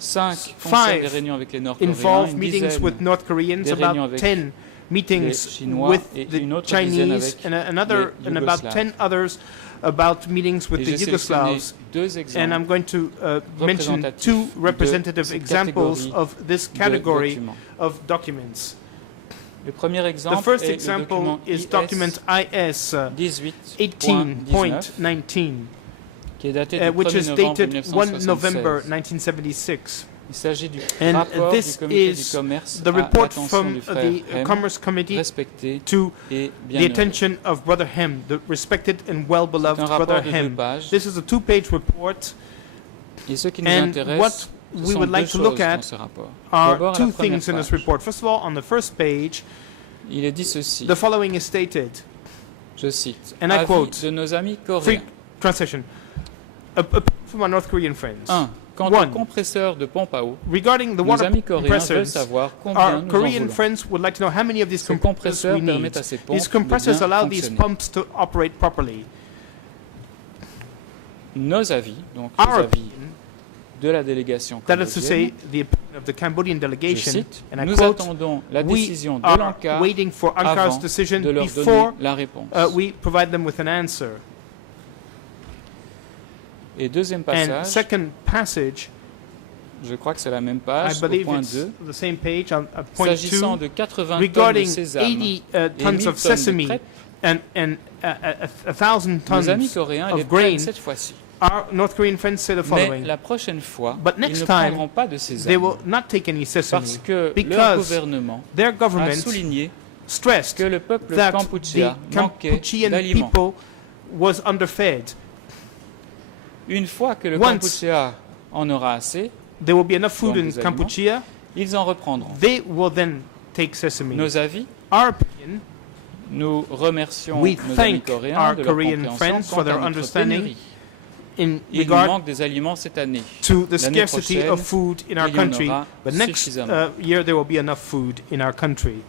5 concernent des réunions avec les Nord-Coréens, Involve une meetings dizaine with North Koreans, des réunions about avec 10 meetings les Chinois with et the une autre dizaine Chinese, avec and another les and about Yougoslaves. 10 others about meetings with Et the j'ai sélectionné Yugoslavs. deux And exemples I'm going to mention représentatifs two de representative cette examples catégorie of this de category documents. of documents. Le premier exemple The first est le example document is document IS 18.19 18.19, qui est daté du which 1er is novembre dated 1 November 1976. 1976. Il s'agit du And rapport this du comité du is commerce the à report l'attention from du frère the Hem, Commerce Committee respecté to et bien the heureux. attention of Brother Hem, the respected and well-beloved C'est un rapport Brother de 2 Hem. pages. This is a two-page report, Et ce qui nous and intéresse, what ce we sont would deux like to choses look dans at ce rapport. are D'abord, à two la première things in this page, report. First of all, on the first page, il est dit ceci, the following is stated, je cite, and I avis quote, de nos amis free coréens. translation, from our North Korean friends. 1. Quant One. au compresseur de pompe à eau, Regarding the nos water amis coréens veulent compressors, savoir combien our nous en Korean voulons. friends would like to know how many of these Ces compressors compresseurs we need. permettent à ces pompes These de compressors bien allow these fonctionner. pumps to operate properly. Nos avis, donc Our les avis opinion, de la délégation that is to say, cambodgienne, the opinion of the Cambodian je delegation, cite, and I nous quote, attendons la we décision de are l'ANCAR waiting for avant Ankar's decision de leur before donner la réponse. we provide them with an answer. Et deuxième And passage, second passage, je crois que c'est la même I page, au believe point it's 2, the same page on point s'agissant 2, de 80 tonnes de regarding sésame 80 et tons 1000 of tonnes de sesame crêpes, and 1,000 nos amis tons coréens of les grain. prennent cette fois-ci. Our North Korean friends say the Mais following, la prochaine fois, But ils next ne time, prendront pas de they sésame will not take any sesame parce que leur because gouvernement their a government souligné stressed que le peuple that the kampuchea manquait Kampuchean d'aliments. people was underfed. Une fois que le Once Kampuchea en aura assez, There will be enough food Donc, in des aliments. Kampuchea, ils en reprendront. they will then take sesame. Nos avis, Our opinion, nous remercions We nos amis thank coréens our de leur Korean compréhension friends quant for à their notre understanding pénurie. in Il nous regard manque des aliments cette année. to the L'année scarcity prochaine, of food in our il y en country, aura but next suffisamment. year there will be enough food in our country.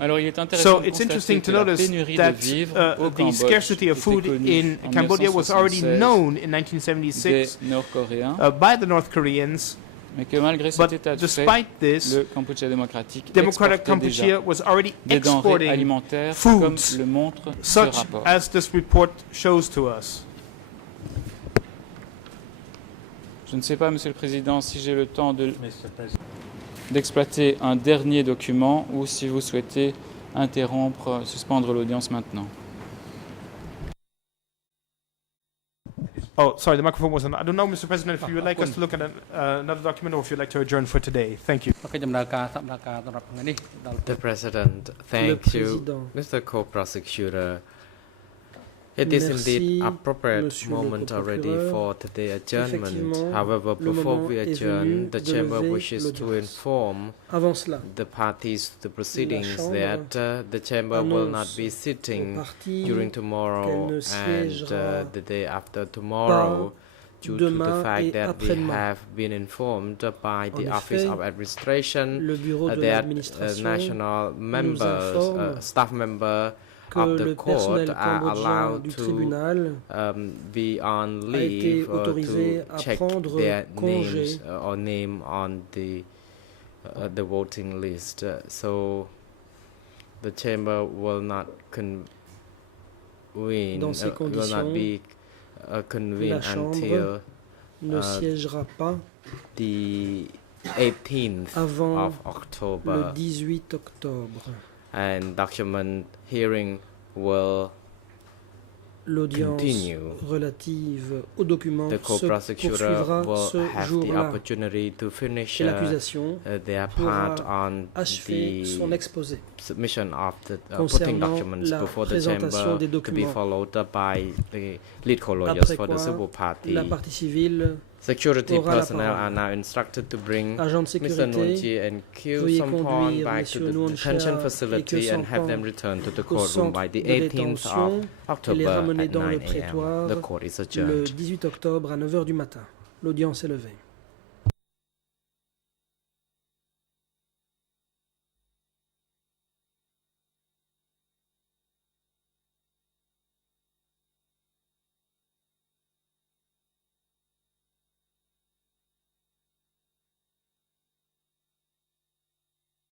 Alors il est intéressant So de it's constater interesting que to la notice pénurie de that vivres au the Cambodge scarcity of était food connue in en Cambodia was already 1976 known in des 1976 Nord-Coréens, by the North Koreans, mais que malgré but cet état de fait, despite this, le Kampuchea démocratique Democratic exportait déjà Kampuchea was already des denrées exporting alimentaires, foods comme le montre ce such rapport. as this report shows to us. Je ne sais pas, Monsieur le Président, si j'ai le temps d'exploiter un dernier document ou si vous souhaitez interrompre, suspendre l'audience maintenant. Oh, sorry, the microphone wasn't. I don't know, Mr. President, if you would like us to look at another document or if you'd like to adjourn for today. Thank you. The President, thank you, Président. Mr. Co-Prosecutor. It is indeed Merci, appropriate Monsieur le moment already Co-Procureur. for today's adjournment. Effectivement, However, le before moment we est adjourn, venu the de Chamber lever wishes to l'audience. inform Avant cela, the parties to the proceedings Chambre that the Chamber will not annonce be aux sitting parties during tomorrow qu'elle ne and siégera the day after tomorrow due to the demain fact et that we après-demain. have been informed by the En Office effet, of Administration le bureau de that l'administration national members, informe staff member que of le the court personnel are cambodgien allowed du to tribunal be on a été leave autorisé to à check prendre their congé names or name on the voting list. So The chamber will not convene, Dans ces will not conditions, be convened la Chambre until ne siégera pas the 18th avant of October, le 18 octobre. and document hearing will L'audience continue. relative aux documents The se co-prosecutor poursuivra will ce have the jour-là opportunity to finish et l'accusation their pourra part on achever the son exposé submission of the putting concernant documents la before the présentation chamber des to be documents. followed by the lead co-lawyers Après for the quoi, civil party. la partie civile, Security aura la personnel parole. are now instructed to bring agents de Mr. sécurité, Nunchi and Kyu veuillez Sampon conduire back to the Monsieur detention Nuancha facility et Kyu and have them Sampon return to the au courtroom centre by the de 18th détention of et les October ramener at dans 9 le a.m. prétoire The court is le adjourned. 18 octobre à 9 h du matin. L'audience est levée.